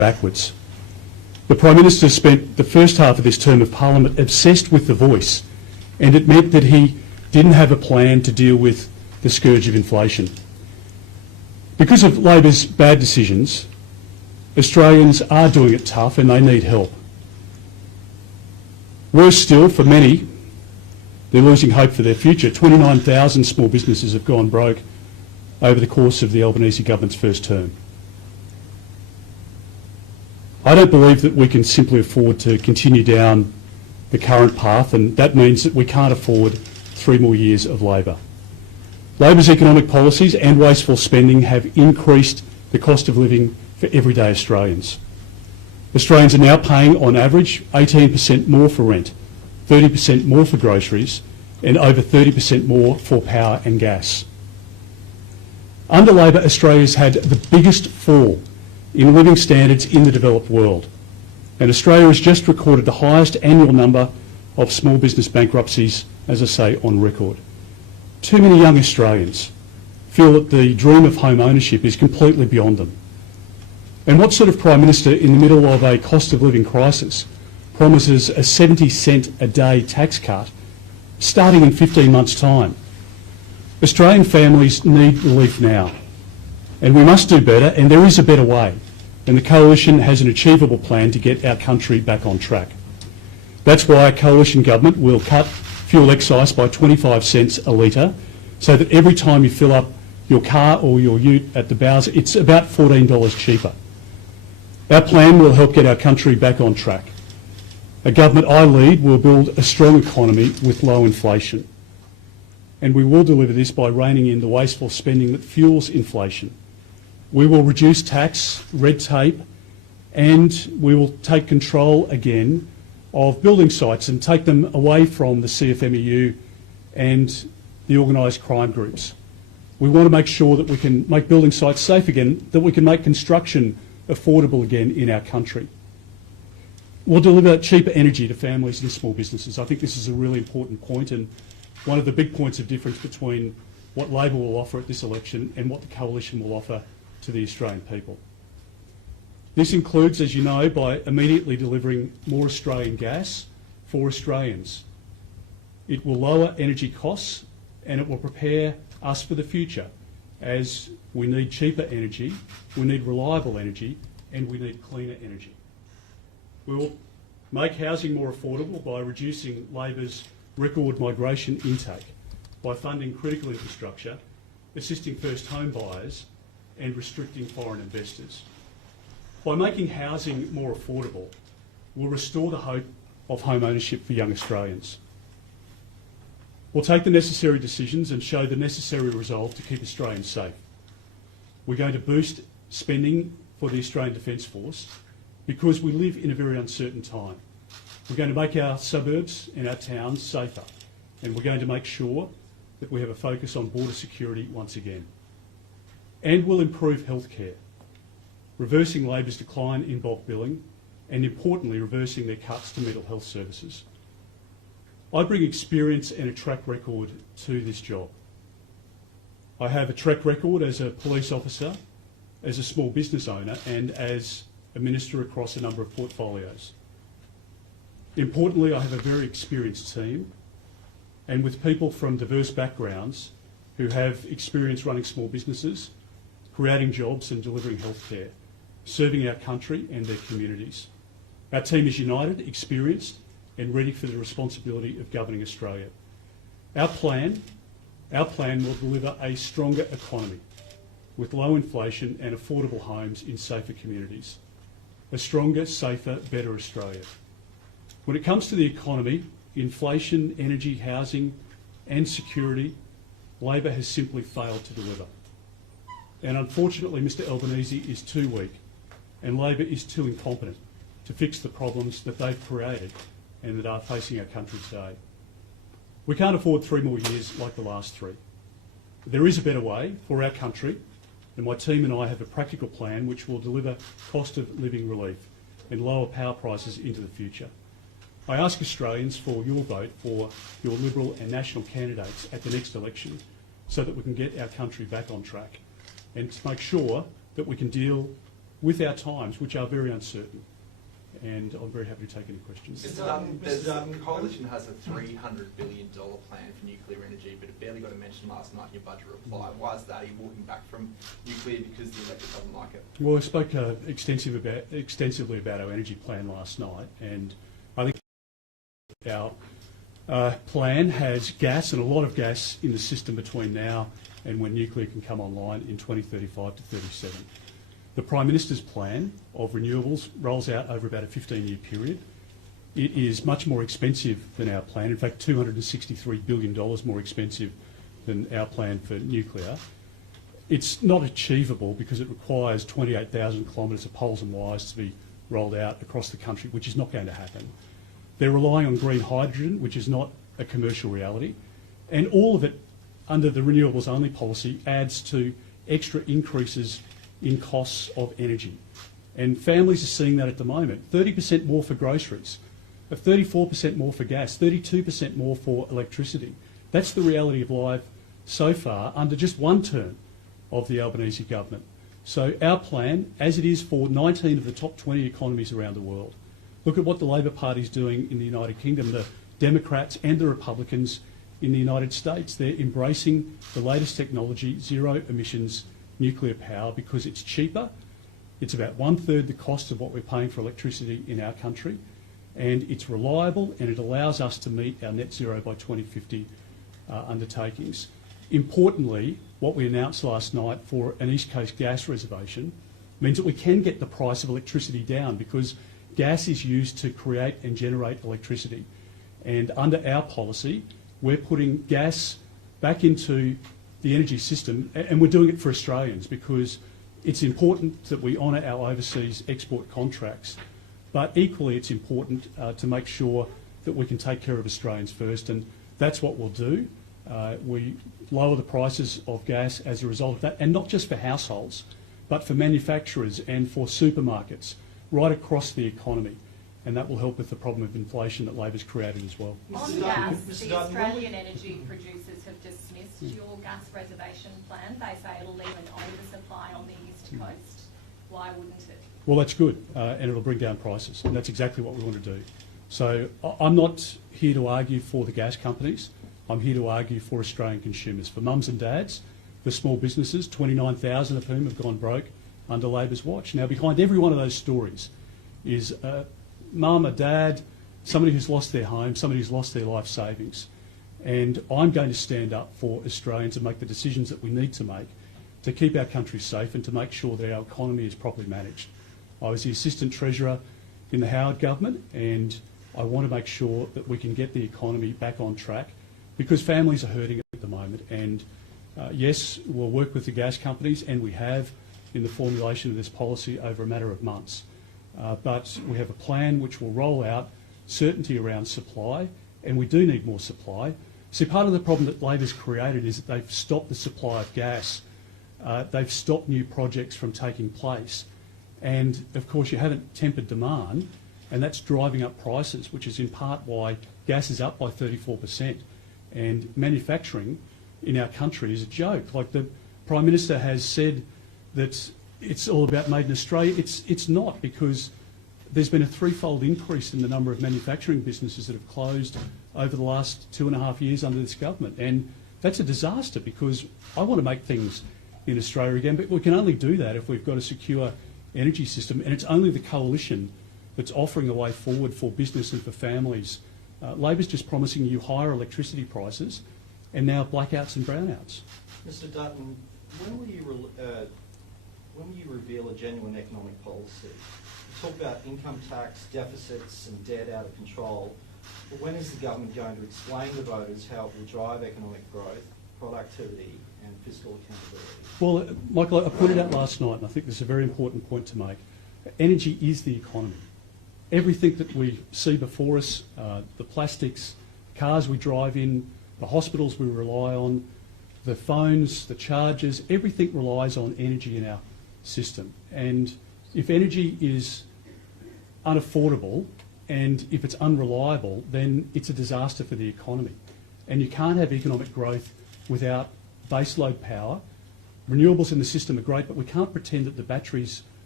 backwards. The Prime Minister spent the first half of this term of Parliament obsessed with the voice, and it meant that he didn't have a plan to deal with the scourge of inflation. Because of Labor's bad decisions, Australians are doing it tough and they need help. Worse still, for many, they're losing hope for their future. 29,000 small businesses have gone broke over the course of the Albanese government's first term. I don't believe that we can simply afford to continue down the current path, and that means that we can't afford 3 more years of Labor. Labor's economic policies and wasteful spending have increased the cost of living for everyday Australians. Australians are now paying, on average, 18% more for rent, 30% more for groceries, and over 30% more for power and gas. Under Labor, Australia's had the biggest fall in living standards in the developed world, and Australia has just recorded the highest annual number of small business bankruptcies, as I say, on record. Too many young Australians feel that the dream of home ownership is completely beyond them. And what sort of Prime Minister in the middle of a cost of living crisis promises a 70-cent a day tax cut starting in 15 months' time? Australian families need relief now, and we must do better, and there is a better way, and the Coalition has an achievable plan to get our country back on track. That's why a Coalition government will cut fuel excise by 25 cents a litre, so that every time you fill up your car or your ute at the Bowser, it's about $14 cheaper. Our plan will help get our country back on track. A government I lead will build a strong economy with low inflation. And we will deliver this by reining in the wasteful spending that fuels inflation. We will reduce tax, red tape, and we will take control again of building sites and take them away from the CFMEU and the organised crime groups. We want to make sure that we can make building sites safe again, that we can make construction affordable again in our country. We'll deliver cheaper energy to families and small businesses. I think this is a really important point, and one of the big points of difference between what Labor will offer at this election and what the Coalition will offer to the Australian people. This includes, as you know, by immediately delivering more Australian gas for Australians. It will lower energy costs and it will prepare us for the future, as we need cheaper energy, we need reliable energy, and we need cleaner energy. We will make housing more affordable by reducing Labor's record migration intake, by funding critical infrastructure, assisting first home buyers, and restricting foreign investors. By making housing more affordable, we'll restore the hope of home ownership for young Australians. We'll take the necessary decisions and show the necessary resolve to keep Australians safe. We're going to boost spending for the Australian Defence Force because we live in a very uncertain time. We're going to make our suburbs and our towns safer, and we're going to make sure that we have a focus on border security once again. And we'll improve healthcare, reversing Labor's decline in bulk billing and, importantly, reversing their cuts to mental health services. I bring experience and a track record to this job. I have a track record as a police officer, as a small business owner, and as a minister across a number of portfolios. Importantly, I have a very experienced team, and with people from diverse backgrounds who have experience running small businesses, creating jobs and delivering healthcare, serving our country and their communities. Our team is united, experienced, and ready for the responsibility of governing Australia. Our plan will deliver a stronger economy with low inflation and affordable homes in safer communities. A stronger, safer, better Australia. When it comes to the economy, inflation, energy, housing and security, Labor has simply failed to deliver. And unfortunately, Mr Albanese is too weak and Labor is too incompetent to fix the problems that they've created and that are facing our country today. We can't afford 3 more years like the last 3. There is a better way for our country, and my team and I have a practical plan which will deliver cost of living relief and lower power prices into the future. I ask Australians for your vote for your Liberal and National candidates at the next election so that we can get our country back on track and to make sure that we can deal with our times, which are very uncertain. And I'm very happy to take any questions. Mr. Dutton, the Coalition has a $300 billion plan for nuclear energy, but it barely got a mention last night in your budget reply. Why is that? Are you walking back from nuclear because the electorate doesn't like it? Well, I spoke extensively about our energy plan last night, and I think our plan has gas, and a lot of gas in the system between now and when nuclear can come online in 2035 to 37. The Prime Minister's plan of renewables rolls out over about a 15-year period. It is much more expensive than our plan, in fact $263 billion more expensive than our plan for nuclear. It's not achievable because it requires 28,000 kilometres of poles and wires to be rolled out across the country, which is not going to happen. They're relying on green hydrogen, which is not a commercial reality, and all of it under the renewables only policy adds to extra increases in costs of energy. And families are seeing that at the moment. 30% more for groceries, 34% more for gas, 32% more for electricity. That's the reality of life so far under just one term of the Albanese government. So our plan, as it is for 19 of the top 20 economies around the world, look at what the Labor Party is doing in the United Kingdom, the Democrats and the Republicans in the United States. They're embracing the latest technology, zero emissions nuclear power, because it's cheaper. It's about 1/3 the cost of what we're paying for electricity in our country, and it's reliable, and it allows us to meet our net zero by 2050 undertakings. Importantly, what we announced last night for an East Coast gas reservation means that we can get the price of electricity down, because gas is used to create and generate electricity. And under our policy, we're putting gas back into the energy system, and we're doing it for Australians because it's important that we honour our overseas export contracts, but equally it's important to make sure that we can take care of Australians first, and that's what we'll do. We lower the prices of gas as a result of that, and not just for households, but for manufacturers and for supermarkets right across the economy. And that will help with the problem of inflation that Labor's created as well. On gas, the Australian energy producers have dismissed your gas reservation plan. They say it'll leave an oversupply on the east coast. Why wouldn't it? Well, that's good, and it'll bring down prices, and that's exactly what we want to do. So I'm not here to argue for the gas companies. I'm here to argue for Australian consumers, for mums and dads, for small businesses, 29,000 of whom have gone broke under Labor's watch. Now, behind every one of those stories is mum, a dad, somebody who's lost their home, somebody who's lost their life savings. And I'm going to stand up for Australians and make the decisions that we need to make to keep our country safe and to make sure that our economy is properly managed. I was the Assistant Treasurer in the Howard government, and I want to make sure that we can get the economy back on track, because families are hurting at the moment. And yes, we'll work with the gas companies, and we have in the formulation of this policy over a matter of months. But we have a plan which will roll out certainty around supply, and we do need more supply. See, part of the problem that Labor's created is that they've stopped the supply of gas. They've stopped new projects from taking place. And, of course, you haven't tempered demand, and that's driving up prices, which is in part why gas is up by 34%. And manufacturing in our country is a joke. Like, the Prime Minister has said that it's all about made in Australia. It's not, because there's been a threefold increase in the number of manufacturing businesses that have closed over the last 2.5 years under this government. And that's a disaster, because I want to make things in Australia again, but we can only do that if we've got a secure energy system, and it's only the coalition that's offering a way forward for business and for families. Labor's just promising you higher electricity prices and now blackouts and brownouts. Mr. Dutton, when will you reveal a genuine economic policy? You talk about income tax, deficits and debt out of control, but when is the government going to explain to voters how it will drive economic growth, productivity and fiscal accountability? Well, Michael, I pointed out last night, and I think this is a very important point to make, energy is the economy. Everything that we see before us, the plastics, cars we drive in, the hospitals we rely on, the phones, the chargers, everything relies on energy in our system. And if energy is unaffordable and if it's unreliable, then it's a disaster for the economy. And you can't have economic growth without baseload power. Renewables in the system are great, but we can't pretend that the batteries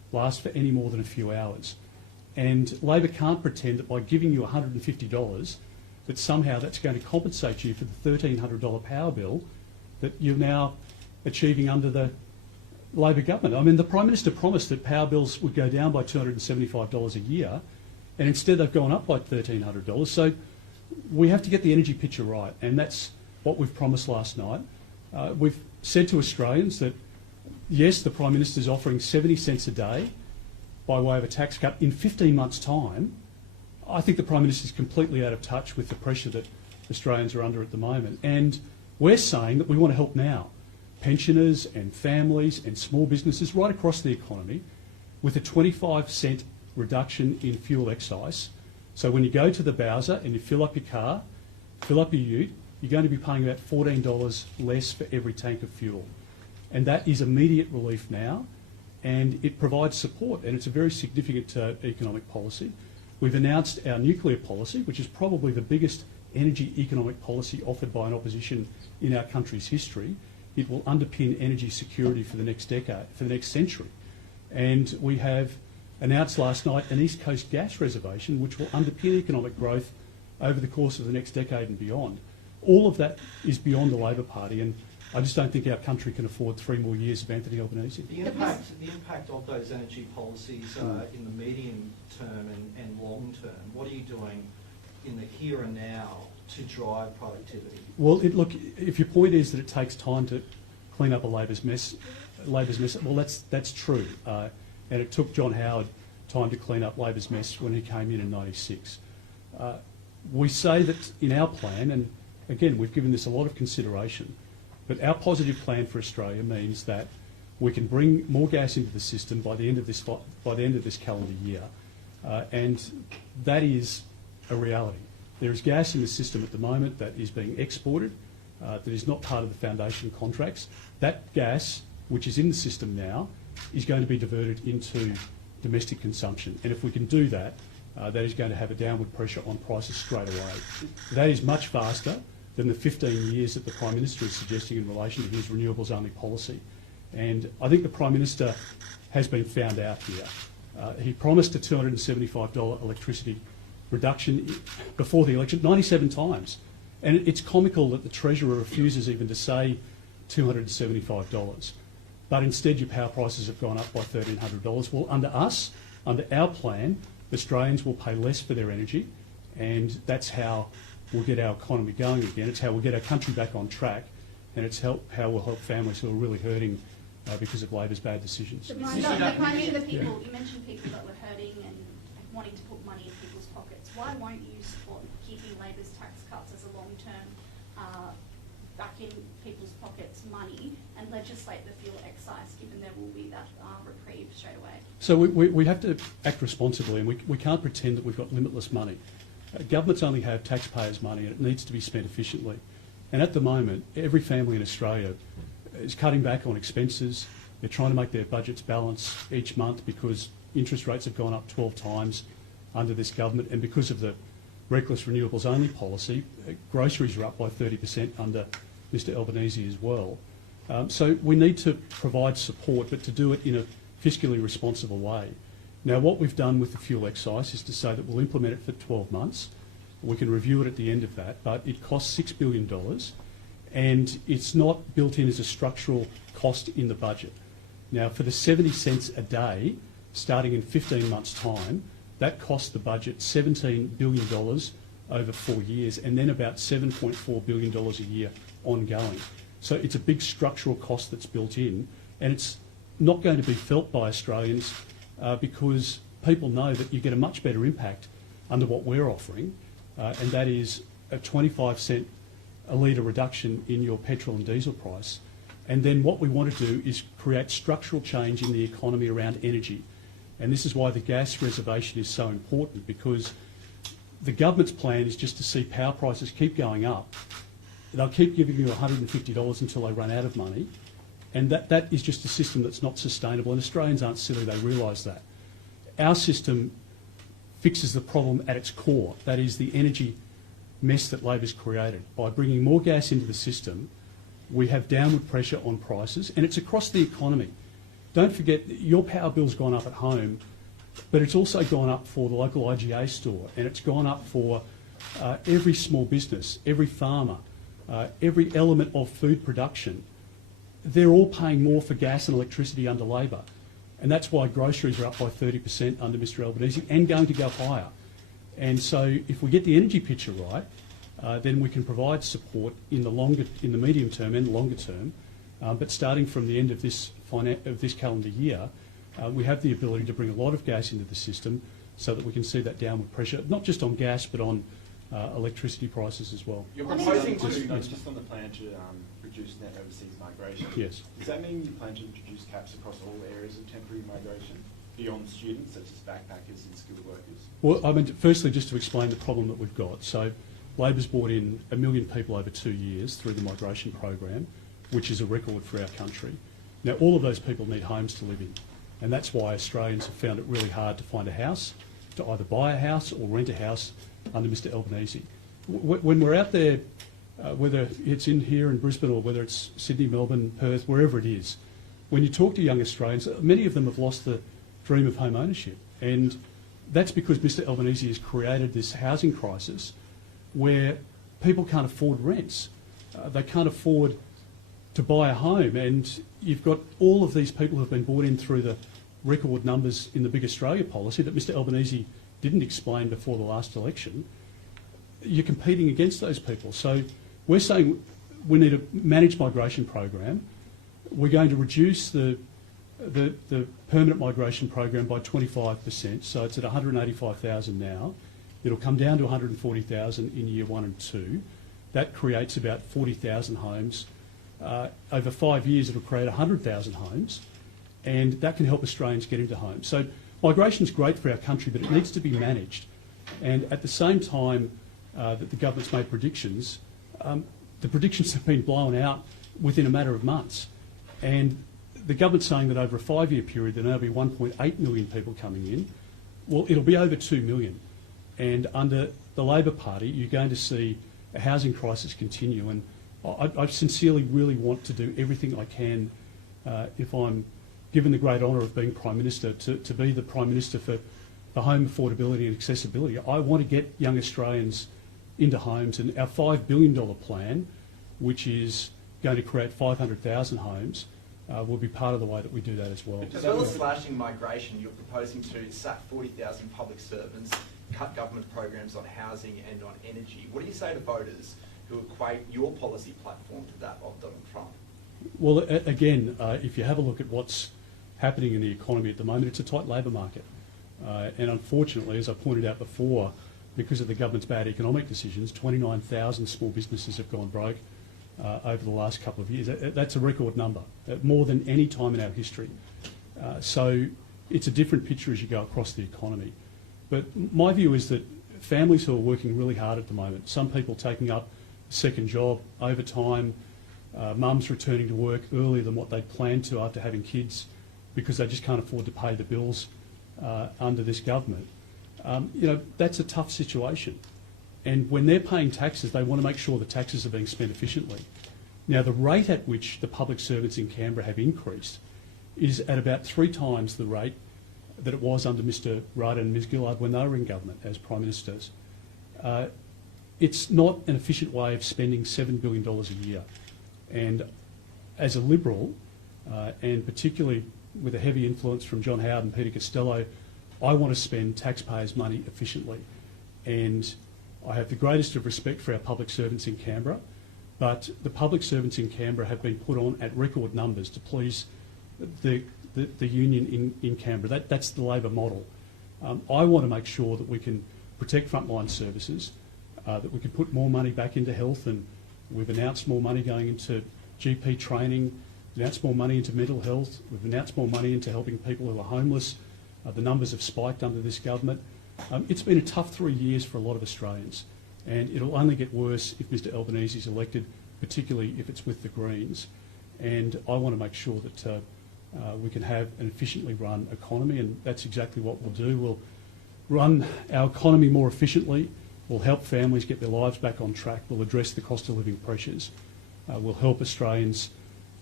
last for any more than a few hours. And Labor can't pretend that by giving you $150 that somehow that's going to compensate you for the $1,300 power bill that you're now achieving under the Labor government. I mean, the Prime Minister promised that power bills would go down by $275 a year, and instead they've gone up by $1,300. So we have to get the energy picture right, and that's what we've promised last night. We've said to Australians that, yes, the Prime Minister is offering 70 cents a day by way of a tax cut in 15 months' time. I think the Prime Minister is completely out of touch with the pressure that Australians are under at the moment. And we're saying that we want to help now. Pensioners and families and small businesses right across the economy with a 25-cent reduction in fuel excise. So when you go to the Bowser and you fill up your car, fill up your ute, you're going to be paying about $14 less for every tank of fuel. And that is immediate relief now, and it provides support, and it's a very significant economic policy. We've announced our nuclear policy, which is probably the biggest energy economic policy offered by an opposition in our country's history. It will underpin energy security for the next decade, for the next century. And we have announced last night an East Coast gas reservation, which will underpin economic growth over the course of the next decade and beyond. All of that is beyond the Labor Party, and I just don't think our country can afford 3 more years of Anthony Albanese. The impact of those energy policies in the medium term and long term, what are you doing in the here and now to drive productivity? Well, look, if your point is that it takes time to clean up a Labor's mess, well, that's true. And it took John Howard time to clean up Labor's mess when he came in '96. We say that in our plan, and again, we've given this a lot of consideration, but our positive plan for Australia means that we can bring more gas into the system by the end of this calendar year, and that is a reality. There is gas in the system at the moment that is being exported, that is not part of the foundation contracts. That gas, which is in the system now, is going to be diverted into domestic consumption, and if we can do that, that is going to have a downward pressure on prices straight away. That is much faster than the 15 years that the Prime Minister is suggesting in relation to his renewables-only policy. And I think the Prime Minister has been found out here. He promised a $275 electricity reduction before the election 97 times. And it's comical that the Treasurer refuses even to say $275. But instead your power prices have gone up by $1,300. Well, under us, under our plan, Australians will pay less for their energy, and that's how we'll get our economy going again. It's how we'll get our country back on track, and it's how we'll help families who are really hurting because of Labor's bad decisions. But the people, you mentioned people that were hurting and wanting to put money in people's pockets. Why won't you support keeping Labor's tax cuts as a long-term back in people's pockets money and legislate the fuel excise, given there will be that reprieve straight away? So we have to act responsibly, and we can't pretend that we've got limitless money. Governments only have taxpayers' money, and it needs to be spent efficiently. And at the moment, every family in Australia is cutting back on expenses. They're trying to make their budgets balance each month because interest rates have gone up 12 times under this government, and because of the reckless renewables-only policy, groceries are up by 30% under Mr Albanese as well. So we need to provide support, but to do it in a fiscally responsible way. Now, what we've done with the fuel excise is to say that we'll implement it for 12 months. We can review it at the end of that, but it costs $6 billion, and it's not built in as a structural cost in the budget. Now, for the 70 cents a day, starting in 15 months' time, that costs the budget $17 billion over 4 years, and then about $7.4 billion a year ongoing. So it's a big structural cost that's built in, and it's not going to be felt by Australians because people know that you get a much better impact under what we're offering, and that is a 25 cent a litre reduction in your petrol and diesel price. And then what we want to do is create structural change in the economy around energy. And this is why the gas reservation is so important, because the government's plan is just to see power prices keep going up. They'll keep giving you $150 until they run out of money. And that is just a system that's not sustainable. And Australians aren't silly, they realise that. Our system fixes the problem at its core. That is the energy mess that Labor's created. By bringing more gas into the system, we have downward pressure on prices, and it's across the economy. don't forget that your power bill's gone up at home, but it's also gone up for the local IGA store, and it's gone up for every small business, every farmer, every element of food production. They're all paying more for gas and electricity under Labor. And that's why groceries are up by 30% under Mr Albanese and going to go higher. And so if we get the energy picture right, then we can provide support in the medium term and longer term. But starting from the end of this calendar year, we have the ability to bring a lot of gas into the system so that we can see that downward pressure, not just on gas, but on electricity prices as well. You're On proposing energy- to... Just on the plan to reduce net overseas migration. Yes. Does that mean you plan to introduce caps across all areas of temporary migration beyond students, such as backpackers and skilled workers? Well, I mean, firstly, just to explain the problem that we've got. So Labor's brought in 1 million people over 2 years through the migration program, which is a record for our country. Now, all of those people need homes to live in, and that's why Australians have found it really hard to find a house, to either buy a house or rent a house under Mr Albanese. When we're out there, whether it's in here in Brisbane or whether it's Sydney, Melbourne, Perth, wherever it is, when you talk to young Australians, many of them have lost the dream of home ownership. And that's because Mr Albanese has created this housing crisis where people can't afford rents. They can't afford to buy a home. And you've got all of these people who have been brought in through the record numbers in the Big Australia policy that Mr Albanese didn't explain before the last election. You're competing against those people. So we're saying we need a managed migration program. We're going to reduce the permanent migration program by 25%, so it's at 185,000 now. It'll come down to 140,000 in year 1 and 2. That creates about 40,000 homes. Over 5 years, it'll create 100,000 homes, and that can help Australians get into homes. So migration is great for our country, but it needs to be managed. And at the same time that the government's made predictions, the predictions have been blown out within a matter of months. And the government's saying that over a 5-year period there'll now be 1.8 million people coming in. Well, it'll be over 2 million. And under the Labor Party, you're going to see a housing crisis continue. And I sincerely really want to do everything I can, if I'm given the great honour of being Prime Minister, to be the Prime Minister for home affordability and accessibility. I want to get young Australians into homes, and our $5 billion plan, which is going to create 500,000 homes, will be part of the way that we do that as well. As well as slashing migration, you're proposing to sack 40,000 public servants, cut government programs on housing and on energy. What do you say to voters who equate your policy platform to that of Donald Trump? Well, again, if you have a look at what's happening in the economy at the moment, it's a tight labour market. And unfortunately, as I pointed out before, because of the government's bad economic decisions, 29,000 small businesses have gone broke over the last couple of years. That's a record number, more than any time in our history. So it's a different picture as you go across the economy. But my view is that families who are working really hard at the moment, some people taking up a second job, overtime, mums returning to work earlier than what they'd planned to after having kids because they just can't afford to pay the bills under this government. That's a tough situation. And when they're paying taxes, they want to make sure the taxes are being spent efficiently. Now, the rate at which the public servants in Canberra have increased is at about 3 times the rate that it was under Mr Rudd and Ms Gillard when they were in government as Prime Ministers. It's not an efficient way of spending $7 billion a year. And as a Liberal, and particularly with a heavy influence from John Howard and Peter Costello, I want to spend taxpayers' money efficiently. And I have the greatest of respect for our public servants in Canberra, but the public servants in Canberra have been put on at record numbers to please the union in Canberra. That's the Labor model. I want to make sure that we can protect frontline services, that we can put more money back into health, and we've announced more money going into GP training, announced more money into mental health, we've announced more money into helping people who are homeless. The numbers have spiked under this government. It's been a tough 3 years for a lot of Australians, and it'll only get worse if Mr Albanese is elected, particularly if it's with the Greens. And I want to make sure that we can have an efficiently run economy, and that's exactly what we'll do. We'll run our economy more efficiently, we'll help families get their lives back on track, we'll address the cost of living pressures, we'll help Australians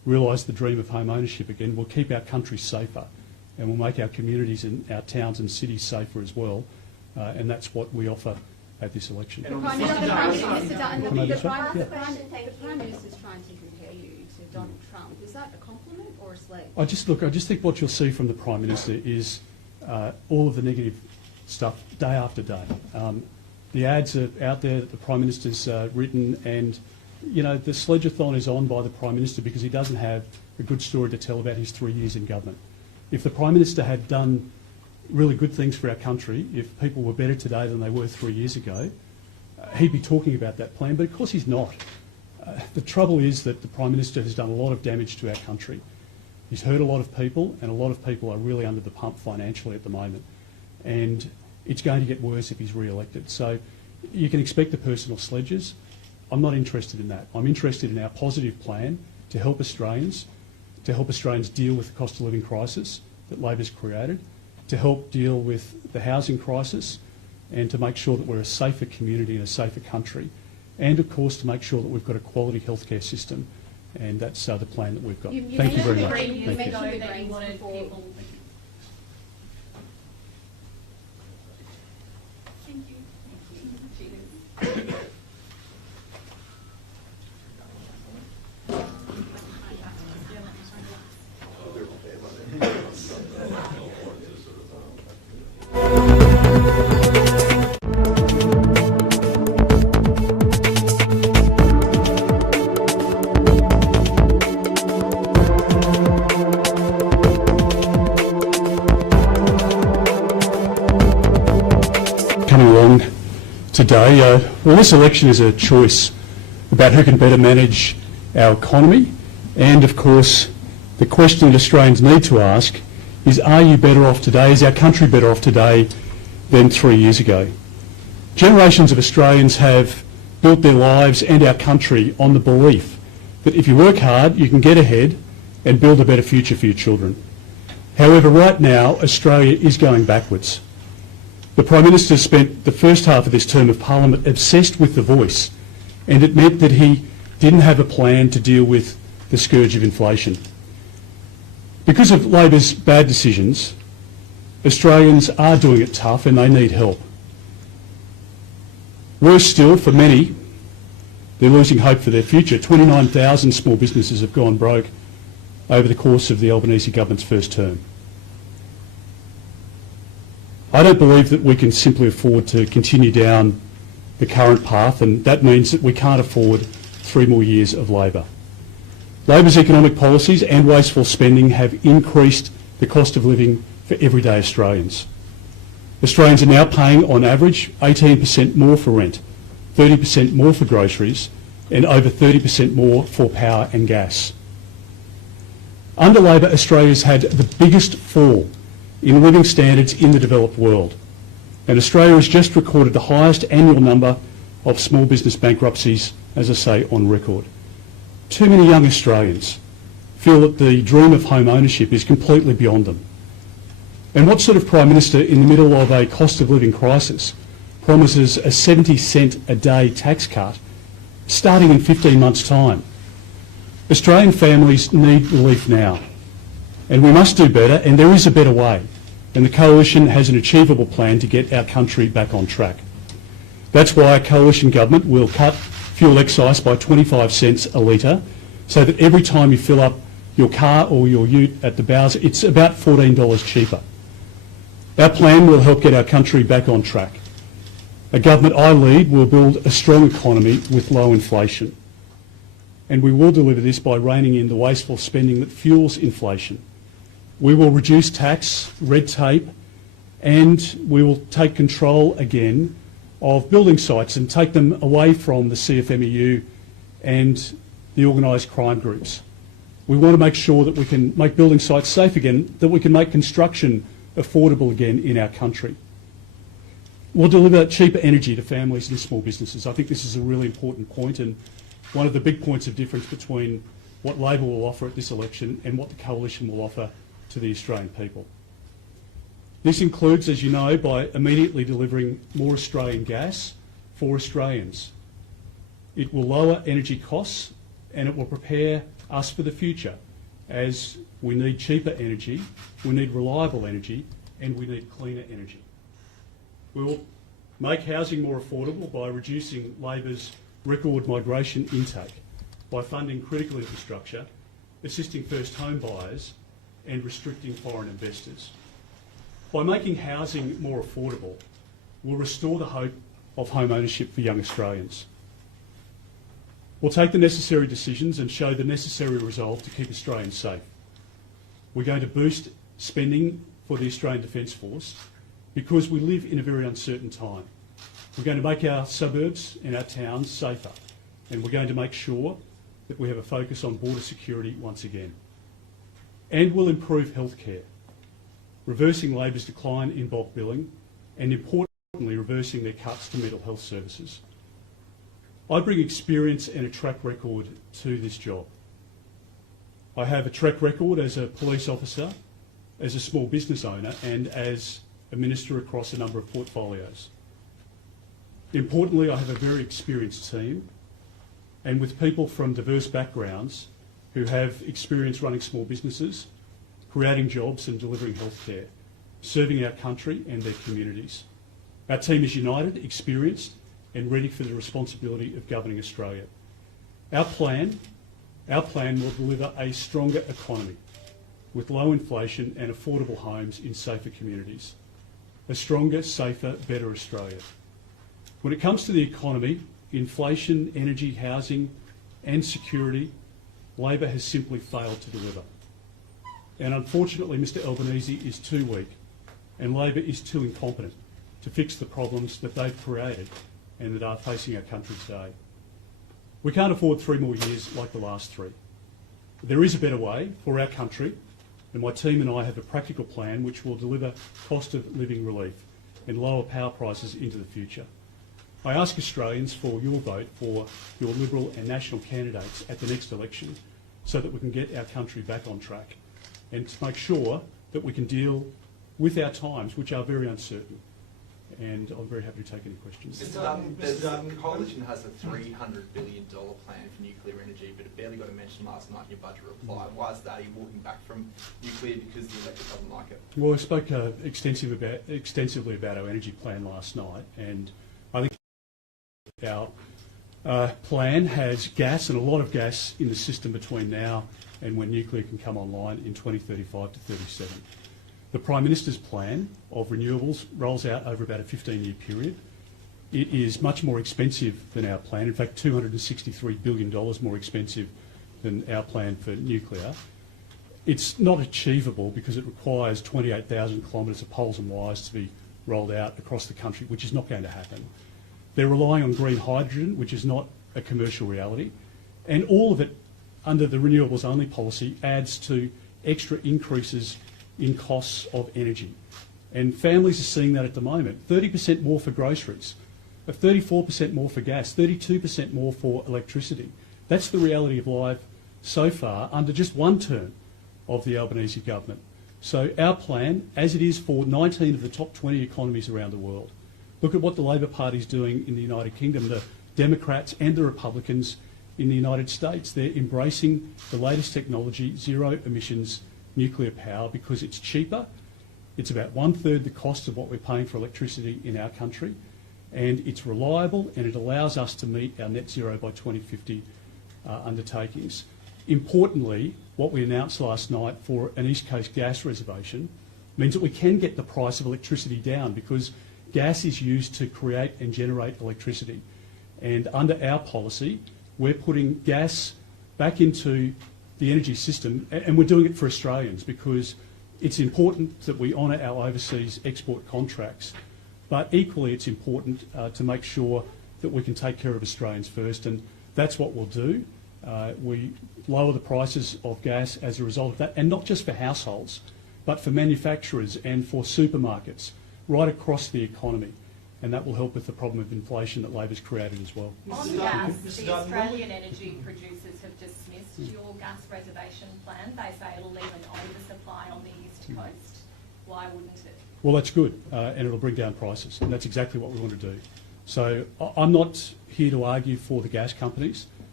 realise the dream of home ownership again. We'll keep our country safer, and we'll make our communities and our towns and cities safer as well. And that's what we offer at this election. And on Prime the Minister, front- Dutton, Can I the just- Prime yeah. Prime Minister's trying to compare you to Donald Trump. Is that a compliment or a slight? I just think what you'll see from the Prime Minister is all of the negative stuff day after day. The ads are out there that the Prime Minister's written, and the sledge-a-thon is on by the Prime Minister because he doesn't have a good story to tell about his 3 years in government. If the Prime Minister had done really good things for our country, if people were better today than they were 3 years ago, he'd be talking about that plan, but of course he's not. The trouble is that the Prime Minister has done a lot of damage to our country. He's hurt a lot of people, and a lot of people are really under the pump financially at the moment. And it's going to get worse if he's re-elected. So you can expect the personal sledges. I'm not interested in that. I'm interested in our positive plan to help Australians deal with the cost of living crisis that Labor's created, to help deal with the housing crisis, and to make sure that we're a safer community and a safer country. And of course to make sure that we've got a quality healthcare system, and that's the plan that we've got. Thank you very much. You Thank you. mentioned that you wanted people. Thank you. Coming along today, well, this election is a choice about who can better manage our economy, and of course the question that Australians need to ask is, are you better off today, is our country better off today than 3 years ago? Generations of Australians have built their lives and our country on the belief that if you work hard you can get ahead and build a better future for your children. However, right now Australia is going backwards. The Prime Minister spent the first half of this term of Parliament obsessed with the voice, and it meant that he didn't have a plan to deal with the scourge of inflation. Because of Labor's bad decisions, Australians are doing it tough and they need help. Worse still, for many, they're losing hope for their future. 29,000 small businesses have gone broke over the course of the Albanese government's first term. I don't believe that we can simply afford to continue down the current path, and that means that we can't afford 3 more years of Labor. Labor's economic policies and wasteful spending have increased the cost of living for everyday Australians. Australians are now paying on average 18% more for rent, 30% more for groceries, and over 30% more for power and gas. Under Labor, Australia's had the biggest fall in living standards in the developed world, and Australia has just recorded the highest annual number of small business bankruptcies, as I say, on record. Too many young Australians feel that the dream of home ownership is completely beyond them. And what sort of Prime Minister in the middle of a cost of living crisis promises a 70-cent a day tax cut starting in 15 months' time? Australian families need relief now, and we must do better, and there is a better way, and the Coalition has an achievable plan to get our country back on track. That's why a Coalition government will cut fuel excise by 25 cents a litre, so that every time you fill up your car or your ute at the Bowser, it's about $14 cheaper. Our plan will help get our country back on track. A government I lead will build a strong economy with low inflation. And we will deliver this by reining in the wasteful spending that fuels inflation. We will reduce tax, red tape, and we will take control again of building sites and take them away from the CFMEU and the organised crime groups. We want to make sure that we can make building sites safe again, that we can make construction affordable again in our country. We'll deliver cheaper energy to families and small businesses. I think this is a really important point, and one of the big points of difference between what Labor will offer at this election and what the Coalition will offer to the Australian people. This includes, as you know, by immediately delivering more Australian gas for Australians. It will lower energy costs and it will prepare us for the future, as we need cheaper energy, we need reliable energy, and we need cleaner energy. We will make housing more affordable by reducing Labor's record migration intake, by funding critical infrastructure, assisting first home buyers, and restricting foreign investors. By making housing more affordable, we'll restore the hope of home ownership for young Australians. We'll take the necessary decisions and show the necessary resolve to keep Australians safe. We're going to boost spending for the Australian Defence Force because we live in a very uncertain time. We're going to make our suburbs and our towns safer, and we're going to make sure that we have a focus on border security once again. And we'll improve healthcare, reversing Labor's decline in bulk billing and, importantly, reversing their cuts to mental health services. I bring experience and a track record to this job. I have a track record as a police officer, as a small business owner, and as a minister across a number of portfolios. Importantly, I have a very experienced team, and with people from diverse backgrounds who have experience running small businesses, creating jobs and delivering healthcare, serving our country and their communities. Our team is united, experienced, and ready for the responsibility of governing Australia. Our plan will deliver a stronger economy with low inflation and affordable homes in safer communities. A stronger, safer, better Australia. When it comes to the economy, inflation, energy, housing and security, Labor has simply failed to deliver. And unfortunately, Mr Albanese is too weak and Labor is too incompetent to fix the problems that they've created and that are facing our country today. We can't afford 3 more years like the last 3. There is a better way for our country, and my team and I have a practical plan which will deliver cost of living relief and lower power prices into the future. I ask Australians for your vote for your Liberal and National candidates at the next election so that we can get our country back on track and to make sure that we can deal with our times, which are very uncertain. And I'm very happy to take any questions. Mr. Dutton, the coalition has a $300 billion plan for nuclear energy, but it barely got a mention last night in your budget reply. Why is that? Are you walking back from nuclear because the electorate doesn't like it? Well, I spoke extensively about our energy plan last night, and I think our plan has gas, and a lot of gas in the system between now and when nuclear can come online in 2035 to 37. The Prime Minister's plan of renewables rolls out over about a 15-year period. It is much more expensive than our plan, in fact $263 billion more expensive than our plan for nuclear. It's not achievable because it requires 28,000 kilometres of poles and wires to be rolled out across the country, which is not going to happen. They're relying on green hydrogen, which is not a commercial reality, and all of it under the renewables only policy adds to extra increases in costs of energy. And families are seeing that at the moment. 30% more for groceries, 34% more for gas, 32% more for electricity. That's the reality of life so far under just one term of the Albanese government. So our plan, as it is for 19 of the top 20 economies around the world, look at what the Labor Party is doing in the United Kingdom, the Democrats and the Republicans in the United States. They're embracing the latest technology, zero emissions nuclear power, because it's cheaper. It's about 1/3 the cost of what we're paying for electricity in our country, and it's reliable, and it allows us to meet our net zero by 2050 undertakings. Importantly, what we announced last night for an East Coast gas reservation means that we can get the price of electricity down, because gas is used to create and generate electricity. And under our policy, we're putting gas back into the energy system, and we're doing it for Australians because it's important that we honour our overseas export contracts, but equally it's important to make sure that we can take care of Australians first, and that's what we'll do. We lower the prices of gas as a result of that, and not just for households, but for manufacturers and for supermarkets right across the economy, and that will help with the problem of inflation that Labor's created as well. On gas, the Australian energy producers have dismissed your gas reservation plan. They say it'll leave an oversupply on the east coast. Why wouldn't it? Well, that's good, and it'll bring down prices, and that's exactly what we want to do. So I'm not here to argue for the gas companies.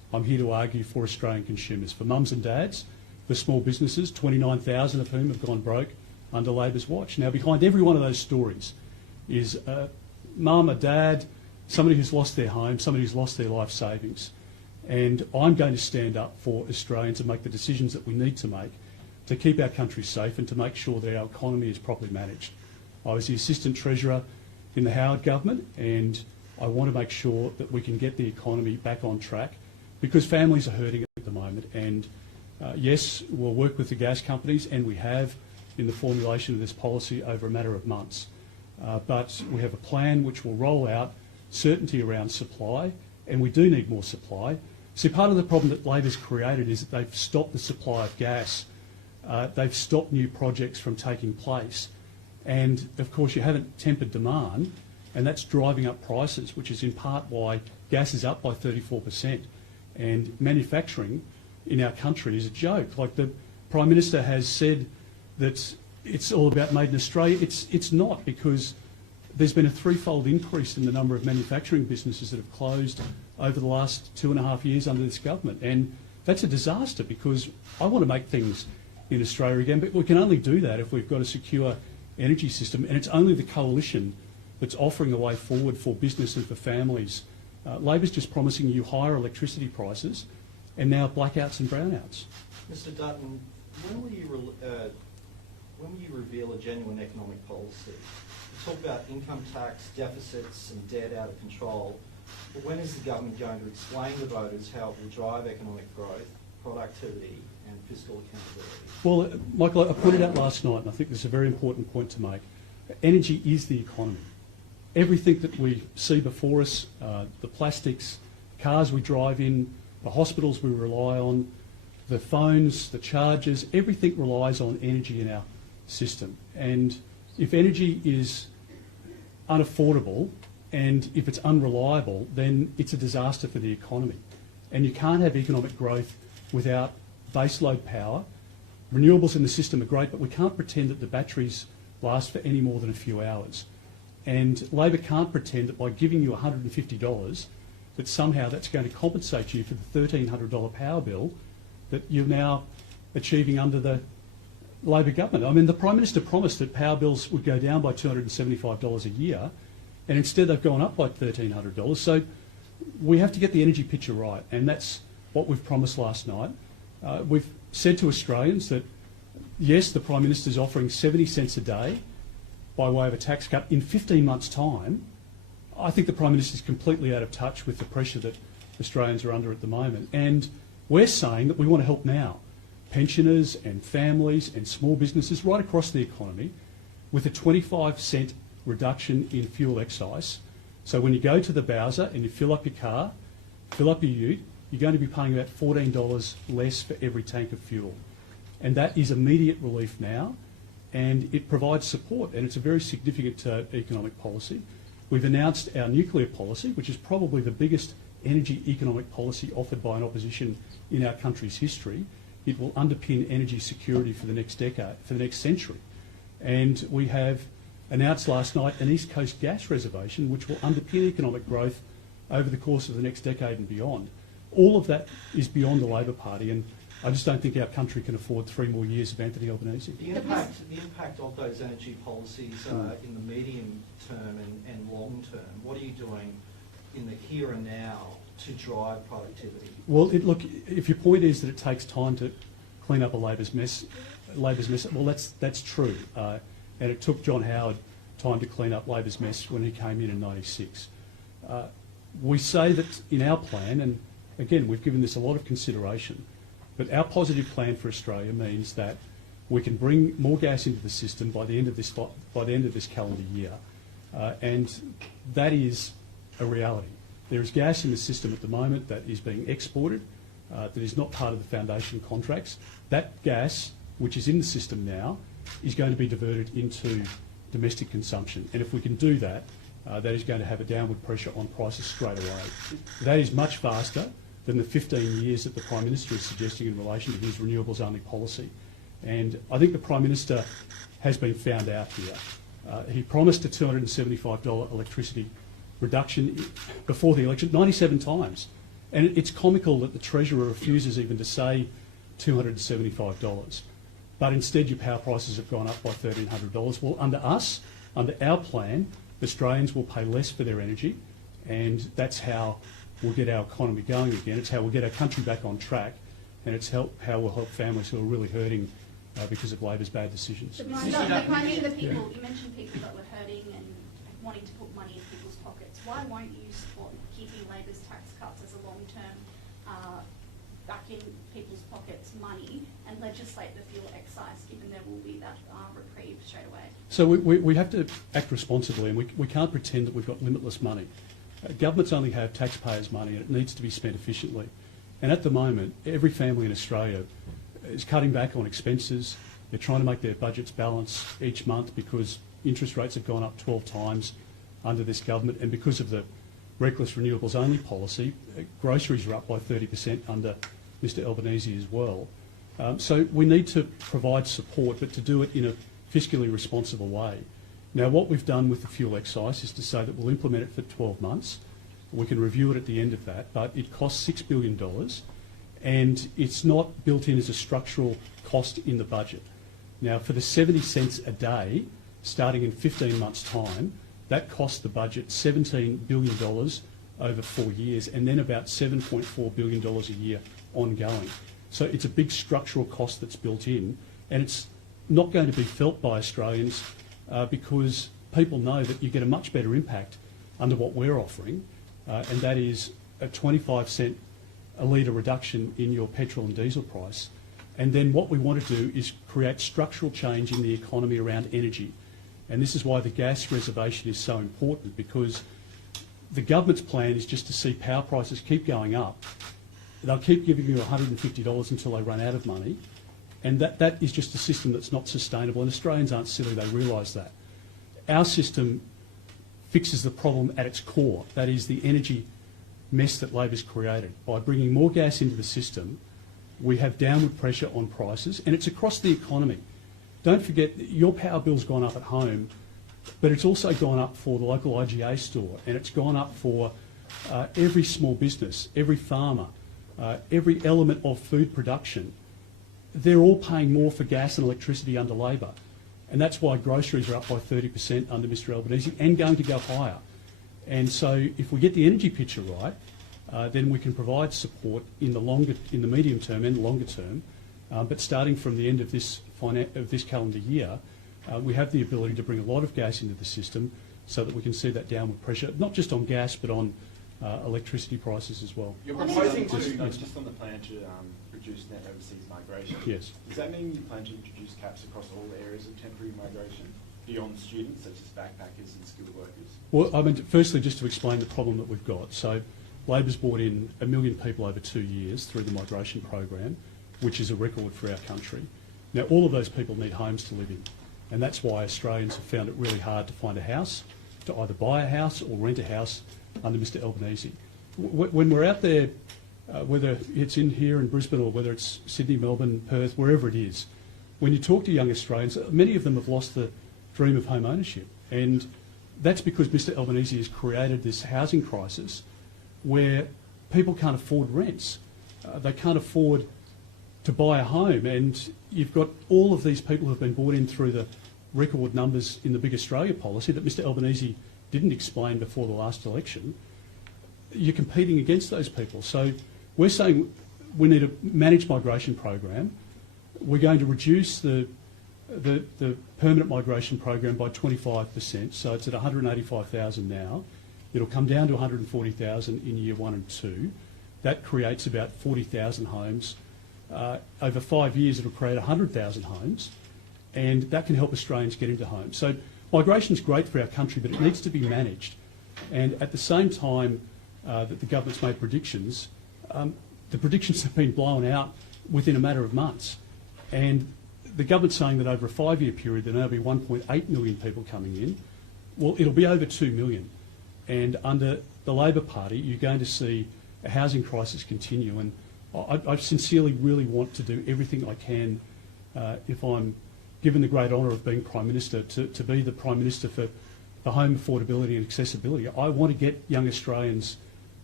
I'm here to argue for Australian consumers, for mums and dads, for small businesses, 29,000 of whom have gone broke under Labor's watch. Now, behind every one of those stories is a mum, a dad, somebody who's lost their home, somebody who's lost their life savings. And I'm going to stand up for Australians and make the decisions that we need to make to keep our country safe and to make sure that our economy is properly managed. I was the Assistant Treasurer in the Howard government, and I want to make sure that we can get the economy back on track because families are hurting at the moment. And yes, we'll work with the gas companies, and we have in the formulation of this policy over a matter of months. But we have a plan which will roll out certainty around supply, and we do need more supply. See, part of the problem that Labor's created is that they've stopped the supply of gas. They've stopped new projects from taking place. And, of course, you haven't tempered demand, and that's driving up prices, which is in part why gas is up by 34%. And manufacturing in our country is a joke. Like the Prime Minister has said that it's all about made in Australia. It's not, because there's been a threefold increase in the number of manufacturing businesses that have closed over the last 2.5 years under this government. And that's a disaster, because I want to make things in Australia again, but we can only do that if we've got a secure energy system, and it's only the coalition that's offering a way forward for business and for families. Labor's just promising you higher electricity prices and now blackouts and brownouts. Mr. Dutton, when will you reveal a genuine economic policy? You talk about income tax, deficits and debt out of control, but when is the government going to explain to voters how it will drive economic growth, productivity and fiscal accountability? Well, Michael, I pointed out last night, and I think this is a very important point to make, energy is the economy. Everything that we see before us, the plastics, cars we drive in, the hospitals we rely on, the phones, the chargers, everything relies on energy in our system. And if energy is unaffordable and if it's unreliable, then it's a disaster for the economy. And you can't have economic growth without baseload power. Renewables in the system are great, but we can't pretend that the batteries last for any more than a few hours. And Labor can't pretend that by giving you $150 that somehow that's going to compensate you for the $1,300 power bill that you're now achieving under the Labor government. I mean, the Prime Minister promised that power bills would go down by $275 a year, and instead they've gone up by $1,300. So we have to get the energy picture right, and that's what we've promised last night. We've said to Australians that, yes, the Prime Minister's offering 70 cents a day by way of a tax cut in 15 months' time. I think the Prime Minister's completely out of touch with the pressure that Australians are under at the moment. And we're saying that we want to help now pensioners and families and small businesses right across the economy with a 25-cent reduction in fuel excise. So when you go to the Bowser and you fill up your car, fill up your ute, you're going to be paying about $14 less for every tank of fuel. And that is immediate relief now, and it provides support, and it's a very significant economic policy. We've announced our nuclear policy, which is probably the biggest energy economic policy offered by an opposition in our country's history. It will underpin energy security for the next decade, for the next century. And we have announced last night an East Coast gas reservation, which will underpin economic growth over the course of the next decade and beyond. All of that is beyond the Labor Party, and I just don't think our country can afford 3 more years of Anthony Albanese. The impact of those energy policies in the medium term and long term, what are you doing in the here and now to drive productivity? Well, look, if your point is that it takes time to clean up a Labor's mess, well, that's true. And it took John Howard time to clean up Labor's mess when he came in 96. We say that in our plan, and again, we've given this a lot of consideration, but our positive plan for Australia means that we can bring more gas into the system by the end of this calendar year, and that is a reality. There is gas in the system at the moment that is being exported, that is not part of the foundation contracts. That gas, which is in the system now, is going to be diverted into domestic consumption, and if we can do that, that is going to have a downward pressure on prices straight away. That is much faster than the 15 years that the Prime Minister is suggesting in relation to his renewables-only policy. And I think the Prime Minister has been found out here. He promised a $275 electricity reduction before the election 97 times. And it's comical that the Treasurer refuses even to say $275. But instead your power prices have gone up by $1,300. Well, under our plan, Australians will pay less for their energy, and that's how we'll get our economy going again. It's how we'll get our country back on track, and it's how we'll help families who are really hurting because of Labor's bad decisions. The Prime the people, you mentioned people that were hurting and wanting to put money in people's pockets. Why won't you support keeping Labor's tax cuts as a long-term back in people's pockets money and legislate the fuel excise, given there will be that reprieve straight away? So we have to act responsibly, and we can't pretend that we've got limitless money. Governments only have taxpayers' money, and it needs to be spent efficiently. And at the moment, every family in Australia is cutting back on expenses. They're trying to make their budgets balance each month because interest rates have gone up 12 times under this government, and because of the reckless renewables only policy, groceries are up by 30% under Mr Albanese as well. So we need to provide support, but to do it in a fiscally responsible way. Now, what we've done with the fuel excise is to say that we'll implement it for 12 months. We can review it at the end of that, but it costs $6 billion, and it's not built in as a structural cost in the budget. Now, for the 70 cents a day, starting in 15 months' time, that costs the budget $17 billion over 4 years, and then about $7.4 billion a year ongoing. So it's a big structural cost that's built in, and it's not going to be felt by Australians because people know that you get a much better impact under what we're offering, and that is a 25 cent a litre reduction in your petrol and diesel price. And then what we want to do is create structural change in the economy around energy. And this is why the gas reservation is so important, because the government's plan is just to see power prices keep going up. They'll keep giving you $150 until they run out of money. And that is just a system that's not sustainable. And Australians aren't silly, they realise that. Our system fixes the problem at its core. That is the energy mess that Labor's created. By bringing more gas into the system, we have downward pressure on prices, and it's across the economy. Don't forget, your power bill's gone up at home, but it's also gone up for the local IGA store, and it's gone up for every small business, every farmer, every element of food production. They're all paying more for gas and electricity under Labor, and that's why groceries are up by 30% under Mr Albanese and going to go higher. And so if we get the energy picture right, then we can provide support in the medium term and longer term. But starting from the end of this calendar year, we have the ability to bring a lot of gas into the system so that we can see that downward pressure, not just on gas, but on electricity prices as well. You're proposing just on the plan to reduce net overseas migration. Yes. Does that mean you plan to introduce caps across all areas of temporary migration, beyond students such as backpackers and skilled workers? Well, I mean, firstly, just to explain the problem that we've got. So Labor's brought in 1 million people over 2 years through the migration program, which is a record for our country. Now, all of those people need homes to live in, and that's why Australians have found it really hard to find a house, to either buy a house or rent a house under Mr Albanese. When we're out there, whether it's in here in Brisbane or whether it's Sydney, Melbourne, Perth, wherever it is, when you talk to young Australians, many of them have lost the dream of home ownership, and that's because Mr Albanese has created this housing crisis where people can't afford rents. They can't afford to buy a home, and you've got all of these people who have been brought in through the record numbers in the Big Australia policy that Mr Albanese didn't explain before the last election. You're competing against those people. So we're saying we need a managed migration program. We're going to reduce the permanent migration program by 25%, so it's at 185,000 now. It'll come down to 140,000 in year 1 and 2. That creates about 40,000 homes. Over 5 years, it'll create 100,000 homes, and that can help Australians get into homes. So migration's great for our country, but it needs to be managed. And at the same time that the government's made predictions, the predictions have been blown out within a matter of months. And the government's saying that over a 5-year period there'll now be 1.8 million people coming in. Well, it'll be over 2 million. And under the Labor Party, you're going to see a housing crisis continue. And I sincerely really want to do everything I can, if I'm given the great honour of being Prime Minister, to be the Prime Minister for home affordability and accessibility. I want to get young Australians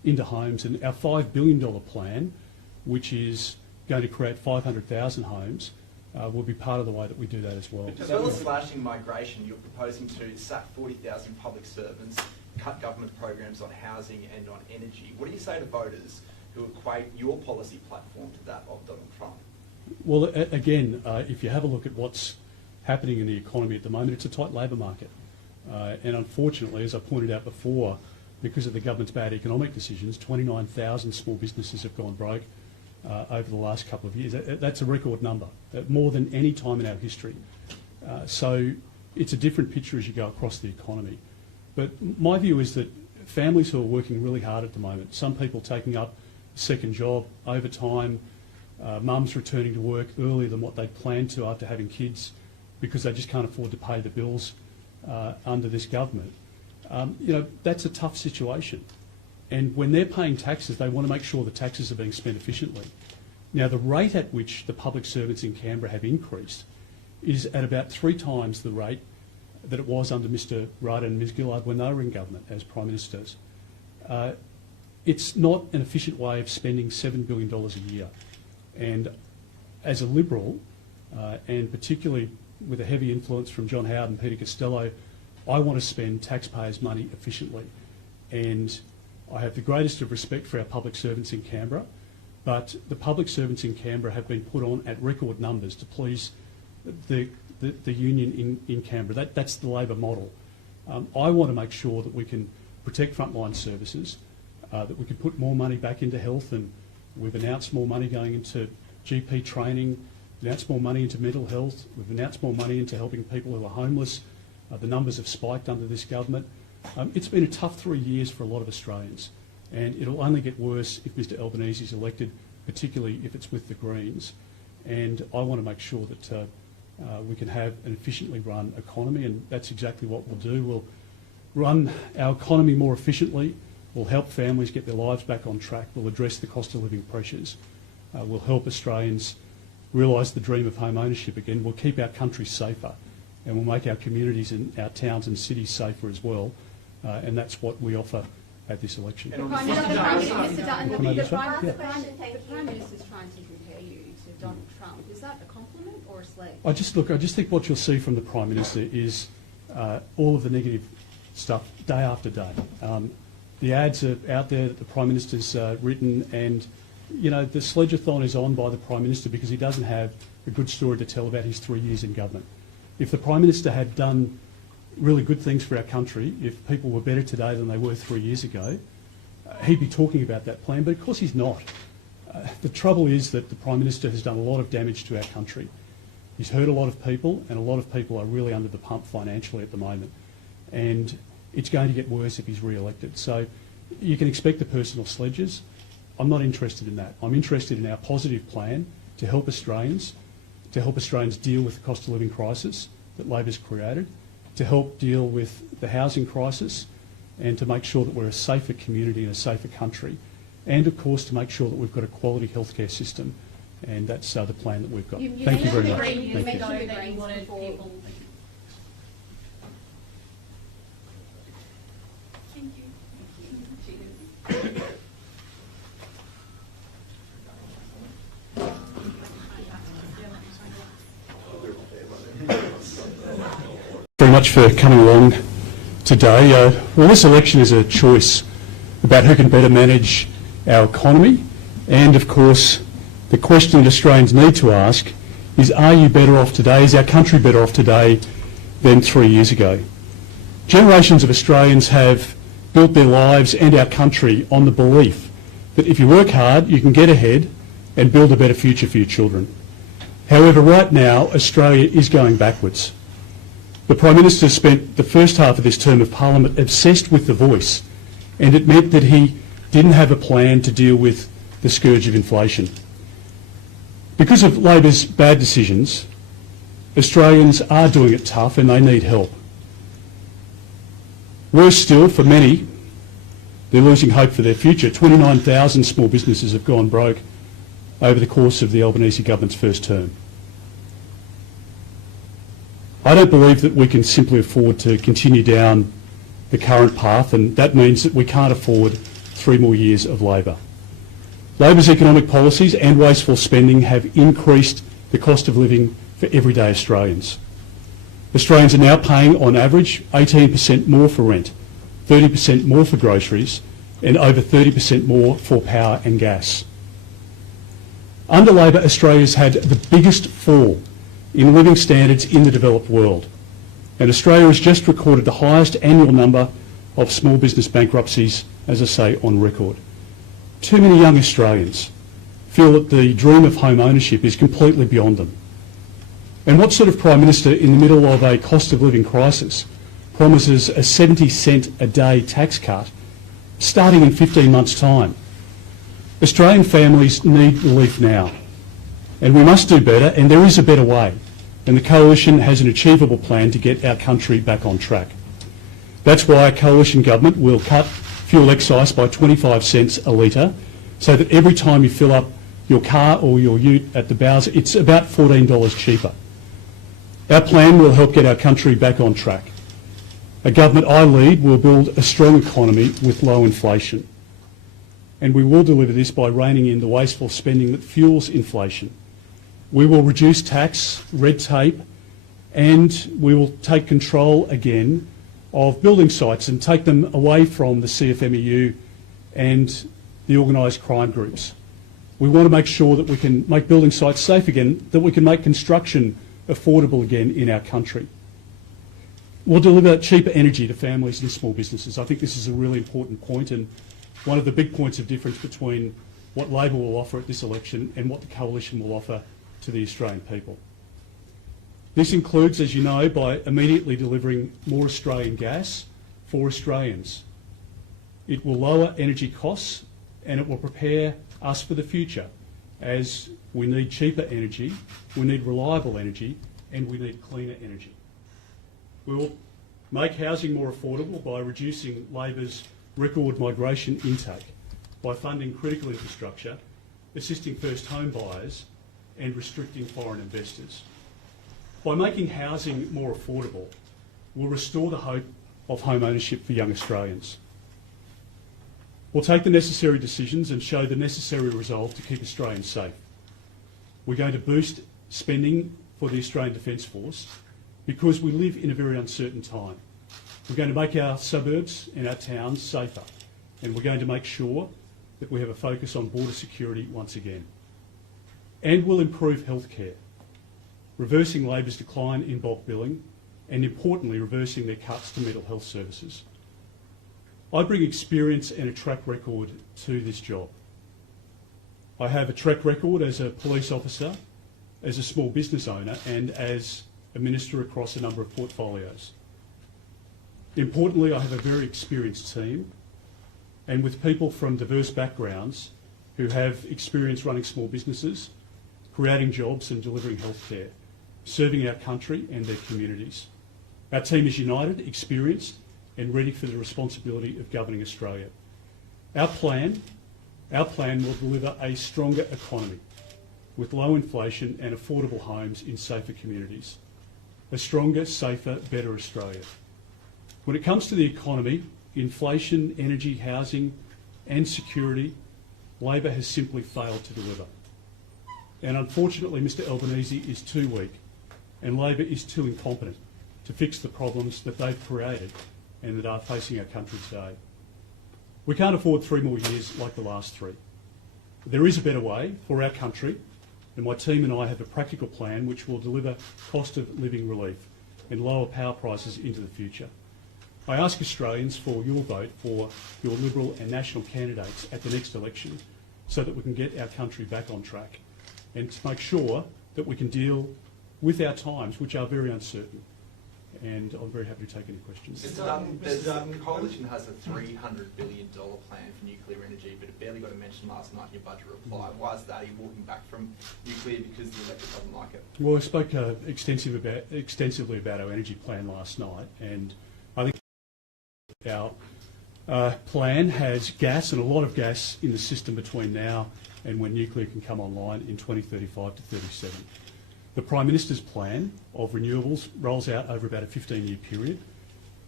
into homes, and our $5 billion plan, which is going to create 500,000 homes, will be part of the way that we do that as well. As well as slashing migration, you're proposing to sack 40,000 public servants, cut government programs on housing and on energy. What do you say to voters who equate your policy platform to that of Donald Trump? Well, again, if you have a look at what's happening in the economy at the moment, it's a tight labour market. And unfortunately, as I pointed out before, because of the government's bad economic decisions, 29,000 small businesses have gone broke over the last couple of years. That's a record number, more than any time in our history. So it's a different picture as you go across the economy. But my view is that families who are working really hard at the moment, some people taking up a second job, overtime, mums returning to work earlier than what they'd planned to after having kids because they just can't afford to pay the bills under this government. That's a tough situation. And when they're paying taxes, they want to make sure the taxes are being spent efficiently. Now, the rate at which the public servants in Canberra have increased is at about 3 times the rate that it was under Mr Rudd and Ms Gillard when they were in government as Prime Ministers. It's not an efficient way of spending $7 billion a year. And as a Liberal, and particularly with a heavy influence from John Howard and Peter Costello, I want to spend taxpayers' money efficiently. And I have the greatest of respect for our public servants in Canberra, but the public servants in Canberra have been put on at record numbers to please the union in Canberra. That's the Labor model. I want to make sure that we can protect frontline services, that we can put more money back into health, and we've announced more money going into GP training, announced more money into mental health, we've announced more money into helping people who are homeless. The numbers have spiked under this government. It's been a tough 3 years for a lot of Australians, and it'll only get worse if Mr Albanese is elected, particularly if it's with the Greens. And I want to make sure that we can have an efficiently run economy, and that's exactly what we'll do. We'll run our economy more efficiently, we'll help families get their lives back on track, we'll address the cost of living pressures, we'll help Australians realise the dream of home ownership again, we'll keep our country safer, and we'll make our communities and our towns and cities safer as well. And that's what we offer at this election. And on Prime the Minister, Mr. Dutton, Can I the just- Prime Yeah. Minister's trying to compare you to Donald Trump. Is that a compliment or a slight? I just think what you'll see from the Prime Minister is all of the negative stuff day after day. The ads are out there that the Prime Minister's written, and the sledge-a-thon is on by the Prime Minister because he doesn't have a good story to tell about his 3 years in government. If the Prime Minister had done really good things for our country, if people were better today than they were 3 years ago, he'd be talking about that plan, but of course he's not. The trouble is that the Prime Minister has done a lot of damage to our country. He's hurt a lot of people, and a lot of people are really under the pump financially at the moment. And it's going to get worse if he's re-elected. So you can expect the personal sledges. I'm not interested in that. I'm interested in our positive plan to help Australians deal with the cost of living crisis that Labor's created, to help deal with the housing crisis, and to make sure that we're a safer community and a safer country, and of course to make sure that we've got a quality healthcare system, and that's the plan that we've got. Thank you very much. Thank you. Thank you. That you wanted people. Thank you. Cheers. Very much for coming along today. Well, this election is a choice about who can better manage our economy, and of course the question that Australians need to ask is, are you better off today, is our country better off today than 3 years ago? Generations of Australians have built their lives and our country on the belief that if you work hard you can get ahead and build a better future for your children. However, right now Australia is going backwards. The Prime Minister spent the first half of this term of Parliament obsessed with the voice, and it meant that he didn't have a plan to deal with the scourge of inflation. Because of Labor's bad decisions, Australians are doing it tough and they need help. Worse still, for many, they're losing hope for their future. 29,000 small businesses have gone broke over the course of the Albanese government's first term. I don't believe that we can simply afford to continue down the current path, and that means that we can't afford 3 more years of Labor. Labor's economic policies and wasteful spending have increased the cost of living for everyday Australians. Australians are now paying, on average, 18% more for rent, 30% more for groceries, and over 30% more for power and gas. Under Labor, Australia's had the biggest fall in living standards in the developed world, and Australia has just recorded the highest annual number of small business bankruptcies, as I say, on record. Too many young Australians feel that the dream of home ownership is completely beyond them. And what sort of Prime Minister in the middle of a cost of living crisis promises a 70-cent a day tax cut starting in 15 months' time? Australian families need relief now, and we must do better, and there is a better way, and the Coalition has an achievable plan to get our country back on track. That's why a Coalition government will cut fuel excise by 25 cents a litre, so that every time you fill up your car or your ute at the Bowser, it's about $14 cheaper. Our plan will help get our country back on track. A government I lead will build a strong economy with low inflation. And we will deliver this by reining in the wasteful spending that fuels inflation. We will reduce tax, red tape, and we will take control again of building sites and take them away from the CFMEU and the organised crime groups. We want to make sure that we can make building sites safe again, that we can make construction affordable again in our country. We'll deliver cheaper energy to families and small businesses. I think this is a really important point, and one of the big points of difference between what Labor will offer at this election and what the Coalition will offer to the Australian people. This includes, as you know, by immediately delivering more Australian gas for Australians. It will lower energy costs and it will prepare us for the future, as we need cheaper energy, we need reliable energy, and we need cleaner energy. We will make housing more affordable by reducing Labor's record migration intake, by funding critical infrastructure, assisting first home buyers, and restricting foreign investors. By making housing more affordable, we'll restore the hope of home ownership for young Australians. We'll take the necessary decisions and show the necessary resolve to keep Australians safe. We're going to boost spending for the Australian Defence Force because we live in a very uncertain time. We're going to make our suburbs and our towns safer, and we're going to make sure that we have a focus on border security once again. And we'll improve healthcare, reversing Labor's decline in bulk billing and, importantly, reversing their cuts to mental health services. I bring experience and a track record to this job. I have a track record as a police officer, as a small business owner, and as a minister across a number of portfolios. Importantly, I have a very experienced team, and with people from diverse backgrounds who have experience running small businesses, creating jobs and delivering healthcare, serving our country and their communities. Our team is united, experienced, and ready for the responsibility of governing Australia. Our plan will deliver a stronger economy with low inflation and affordable homes in safer communities. A stronger, safer, better Australia. When it comes to the economy, inflation, energy, housing and security, Labor has simply failed to deliver. And unfortunately, Mr Albanese is too weak and Labor is too incompetent to fix the problems that they've created and that are facing our country today. We can't afford 3 more years like the last 3. There is a better way for our country, and my team and I have a practical plan which will deliver cost of living relief and lower power prices into the future. I ask Australians for your vote for your Liberal and National candidates at the next election so that we can get our country back on track and to make sure that we can deal with our times, which are very uncertain. And I'm very happy to take any questions. Mr. Dutton, the Coalition has a $300 billion plan for nuclear energy, but it barely got a mention last night in your budget reply. Why is that? Are you walking back from nuclear because the electorate doesn't like it? Well, I spoke extensively about our energy plan last night, and I think our plan has gas, and a lot of gas in the system between now and when nuclear can come online in 2035 to 37. The Prime Minister's plan of renewables rolls out over about a 15-year period.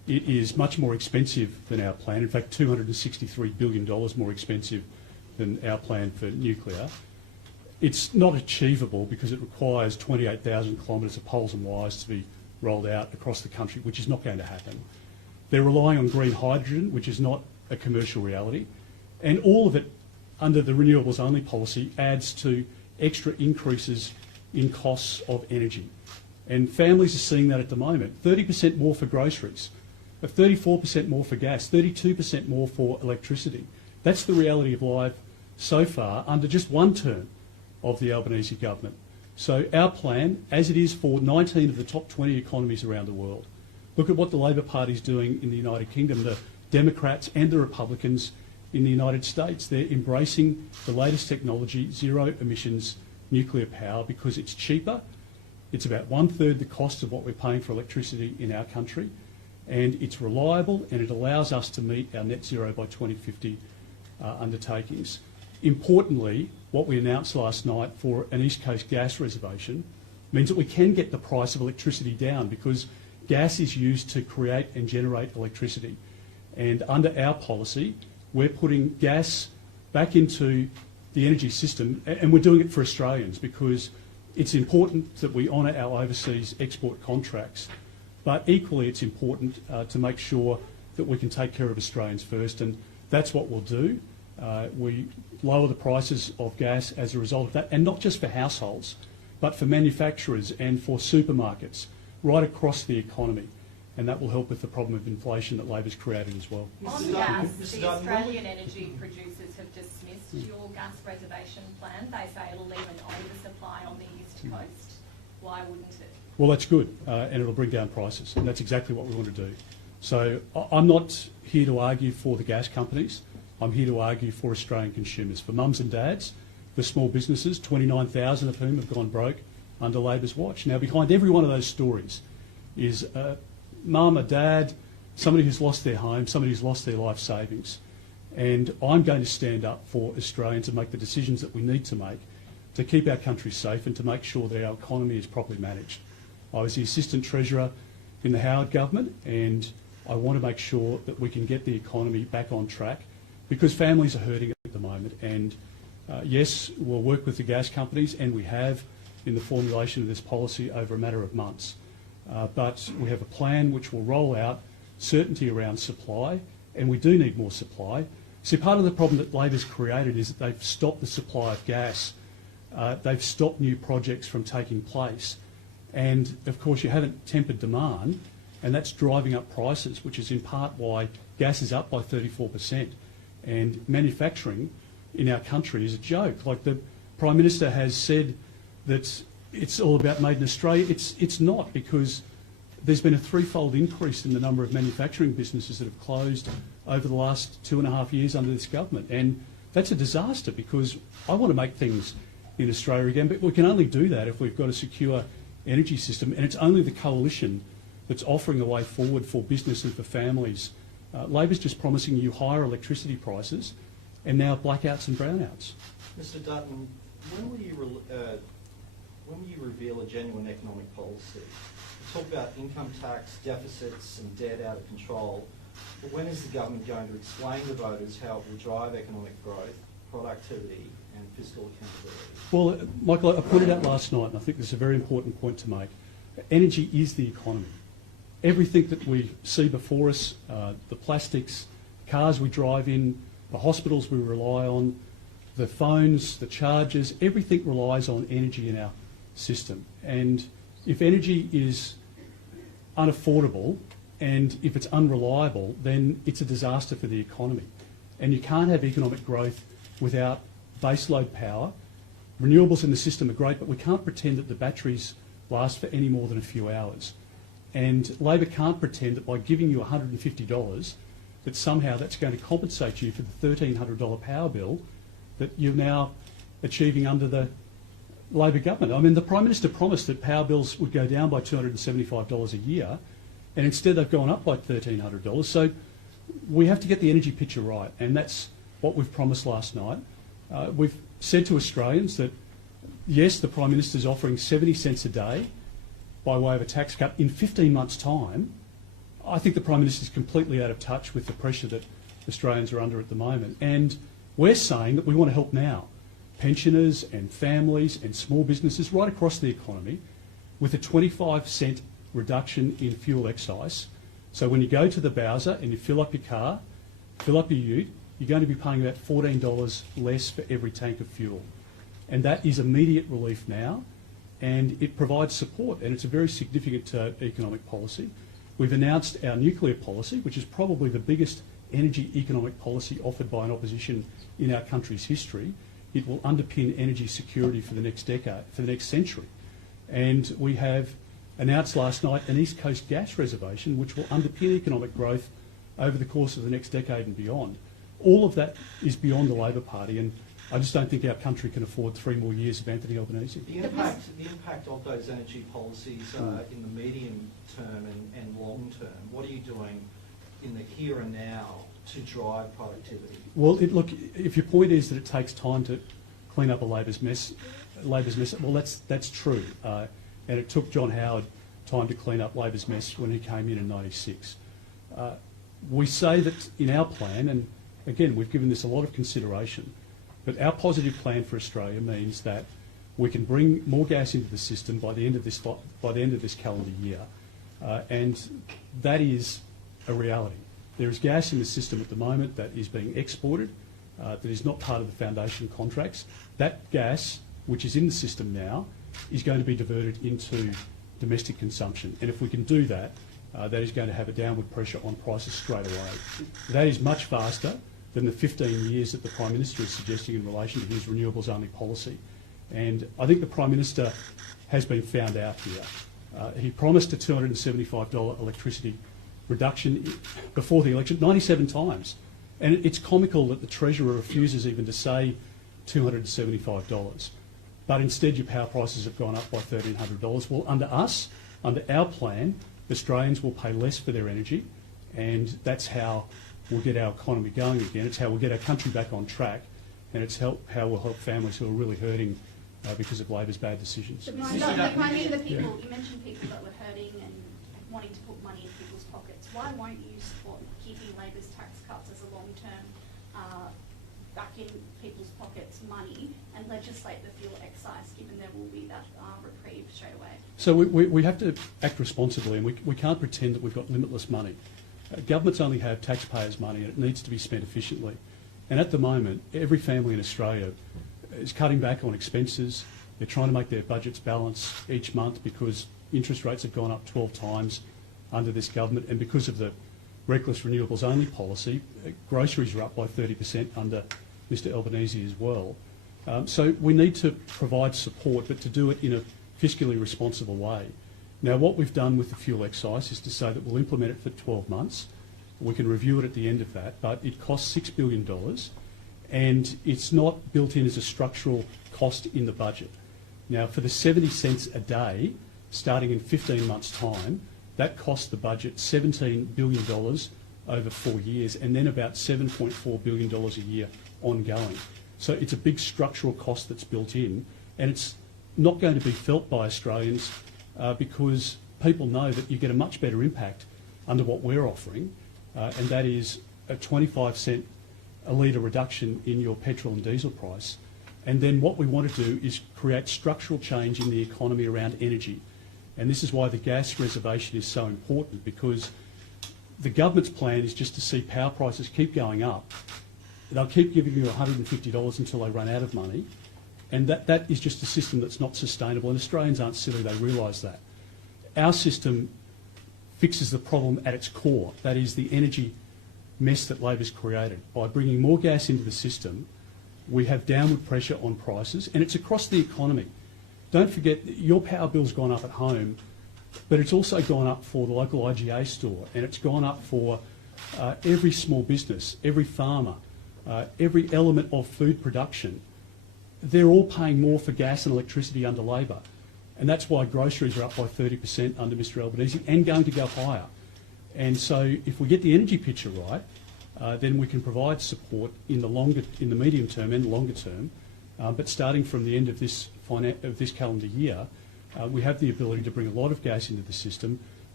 it is much more expensive than our plan. In fact, $263 billion more expensive than our plan for nuclear. It's not achievable because it requires 28,000 kilometres of poles and wires to be rolled out across the country, which is not going to happen. They're relying on green hydrogen, which is not a commercial reality. And all of it, under the renewables only policy, adds to extra increases in costs of energy. And families are seeing that at the moment. 30% more for groceries, 34% more for gas, 32% more for electricity. That's the reality of life so far under just one term of the Albanese government. So our plan, as it is for 19 of the top 20 economies around the world, look at what the Labor Party is doing in the United Kingdom, the Democrats and the Republicans in the United States. They're embracing the latest technology, zero emissions nuclear power, because it's cheaper. It's about 1/3 the cost of what we're paying for electricity in our country, and it's reliable, and it allows us to meet our net zero by 2050 undertakings. Importantly, what we announced last night for an East Coast gas reservation means that we can get the price of electricity down, because gas is used to create and generate electricity. And under our policy, we're putting gas back into the energy system, and we're doing it for Australians because it's important that we honour our overseas export contracts, but equally it's important to make sure that we can take care of Australians first, and that's what we'll do. We lower the prices of gas as a result of that, and not just for households, but for manufacturers and for supermarkets right across the economy. And that will help with the problem of inflation that Labor's created as well. On Mr. gas, Dutton, Mr. the Dutton, Australian energy producers have dismissed your gas reservation plan. They say it'll leave an oversupply on the east coast. Why wouldn't it? Well, that's good, and it'll bring down prices, and that's exactly what we want to do. So I'm not here to argue for the gas companies. I'm here to argue for Australian consumers, for mums and dads, for small businesses, 29,000 of whom have gone broke under Labor's watch. Now, behind every one of those stories is a mum, a dad, somebody who's lost their home, somebody who's lost their life savings. And I'm going to stand up for Australians and make the decisions that we need to make to keep our country safe and to make sure that our economy is properly managed. I was the Assistant Treasurer in the Howard government, and I want to make sure that we can get the economy back on track, because families are hurting at the moment. And yes, we'll work with the gas companies, and we have in the formulation of this policy over a matter of months. But we have a plan which will roll out certainty around supply, and we do need more supply. See, part of the problem that Labor's created is that they've stopped the supply of gas. They've stopped new projects from taking place. And, of course, you haven't tempered demand, and that's driving up prices, which is in part why gas is up by 34%. And manufacturing in our country is a joke. Like, the Prime Minister has said that it's all about made in Australia. It's not, because there's been a threefold increase in the number of manufacturing businesses that have closed over the last 2.5 years under this government. And that's a disaster, because I want to make things in Australia again, but we can only do that if we've got a secure energy system, and it's only the coalition that's offering a way forward for business and for families. Labor's just promising you higher electricity prices and now blackouts and brownouts. Mr. Dutton, when will you reveal a genuine economic policy? You talk about income tax, deficits and debt out of control, but when is the government going to explain to voters how it will drive economic growth, productivity and fiscal accountability? Well, Michael, I pointed out last night, and I think this is a very important point to make. Energy is the economy. Everything that we see before us, the plastics, cars we drive in, the hospitals we rely on, the phones, the chargers, everything relies on energy in our system. And if energy is unaffordable and if it's unreliable, then it's a disaster for the economy. And you can't have economic growth without baseload power. Renewables in the system are great, but we can't pretend that the batteries last for any more than a few hours. And Labor can't pretend that by giving you $150 that somehow that's going to compensate you for the $1,300 power bill that you're now achieving under the Labor government. I mean, the Prime Minister promised that power bills would go down by $275 a year, and instead they've gone up by $1,300. So we have to get the energy picture right, and that's what we've promised last night. We've said to Australians that, yes, the Prime Minister's offering 70 cents a day by way of a tax cut in 15 months' time. I think the Prime Minister is completely out of touch with the pressure that Australians are under at the moment. And we're saying that we want to help now. Pensioners and families and small businesses right across the economy with a 25-cent reduction in fuel excise. So when you go to the Bowser and you fill up your car, fill up your ute, you're going to be paying about $14 less for every tank of fuel. And that is immediate relief now, and it provides support, and it's a very significant economic policy. We've announced our nuclear policy, which is probably the biggest energy economic policy offered by an opposition in our country's history. It will underpin energy security for the next decade, for the next century. And we have announced last night an East Coast gas reservation, which will underpin economic growth over the course of the next decade and beyond. All of that is beyond the Labor Party, and I just don't think our country can afford 3 more years of Anthony Albanese. The impact of those energy policies in the medium term and long term, what are you doing in the here and now to drive productivity? Well, look, if your point is that it takes time to clean up a Labor's mess, well, that's true. And it took John Howard time to clean up Labor's mess when he came in 96. We say that in our plan, and again, we've given this a lot of consideration, but our positive plan for Australia means that we can bring more gas into the system by the end of this calendar year, and that is a reality. There is gas in the system at the moment that is being exported, that is not part of the foundation contracts. That gas, which is in the system now, is going to be diverted into domestic consumption, and if we can do that, that is going to have a downward pressure on prices straight away. That is much faster than the 15 years that the Prime Minister is suggesting in relation to his renewables-only policy. And I think the Prime Minister has been found out here. He promised a $275 electricity reduction before the election 97 times. And it's comical that the Treasurer refuses even to say $275. But instead your power prices have gone up by $1,300. Well, under us, under our plan, Australians will pay less for their energy, and that's how we'll get our economy going again. It's how we'll get our country back on track, and it's how we'll help families who are really hurting because of Labor's bad decisions. The people, you mentioned people that were hurting and wanting to put money in people's pockets. Why won't you support keeping Labor's tax cuts as a long-term back in people's pockets money and legislate the fuel excise, given there will be that reprieve straight away? So we have to act responsibly, and we can't pretend that we've got limitless money. Governments only have taxpayers' money, and it needs to be spent efficiently. And at the moment, every family in Australia is cutting back on expenses. They're trying to make their budgets balance each month because interest rates have gone up 12 times under this government, and because of the reckless renewables-only policy, groceries are up by 30% under Mr Albanese as well. So we need to provide support, but to do it in a fiscally responsible way. Now, what we've done with the fuel excise is to say that we'll implement it for 12 months. We can review it at the end of that, but it costs $6 billion, and it's not built in as a structural cost in the budget. Now, for the 70 cents a day, starting in 15 months' time, that costs the budget $17 billion over 4 years, and then about $7.4 billion a year ongoing. So it's a big structural cost that's built in, and it's not going to be felt by Australians because people know that you get a much better impact under what we're offering, and that is a 25-cent a litre reduction in your petrol and diesel price. And then what we want to do is create structural change in the economy around energy. And this is why the gas reservation is so important, because the government's plan is just to see power prices keep going up. They'll keep giving you $150 until they run out of money. And that is just a system that's not sustainable. And Australians aren't silly, they realise that. Our system fixes the problem at its core. That is the energy mess that Labor's created. By bringing more gas into the system, we have downward pressure on prices, and it's across the economy. Don't forget, your power bill's gone up at home, but it's also gone up for the local IGA store, and it's gone up for every small business, every farmer, every element of food production. They're all paying more for gas and electricity under Labor, and that's why groceries are up by 30% under Mr Albanese and going to go higher. And so if we get the energy picture right, then we can provide support in the medium term and longer term. But starting from the end of this calendar year, we have the ability to bring a lot of gas into the system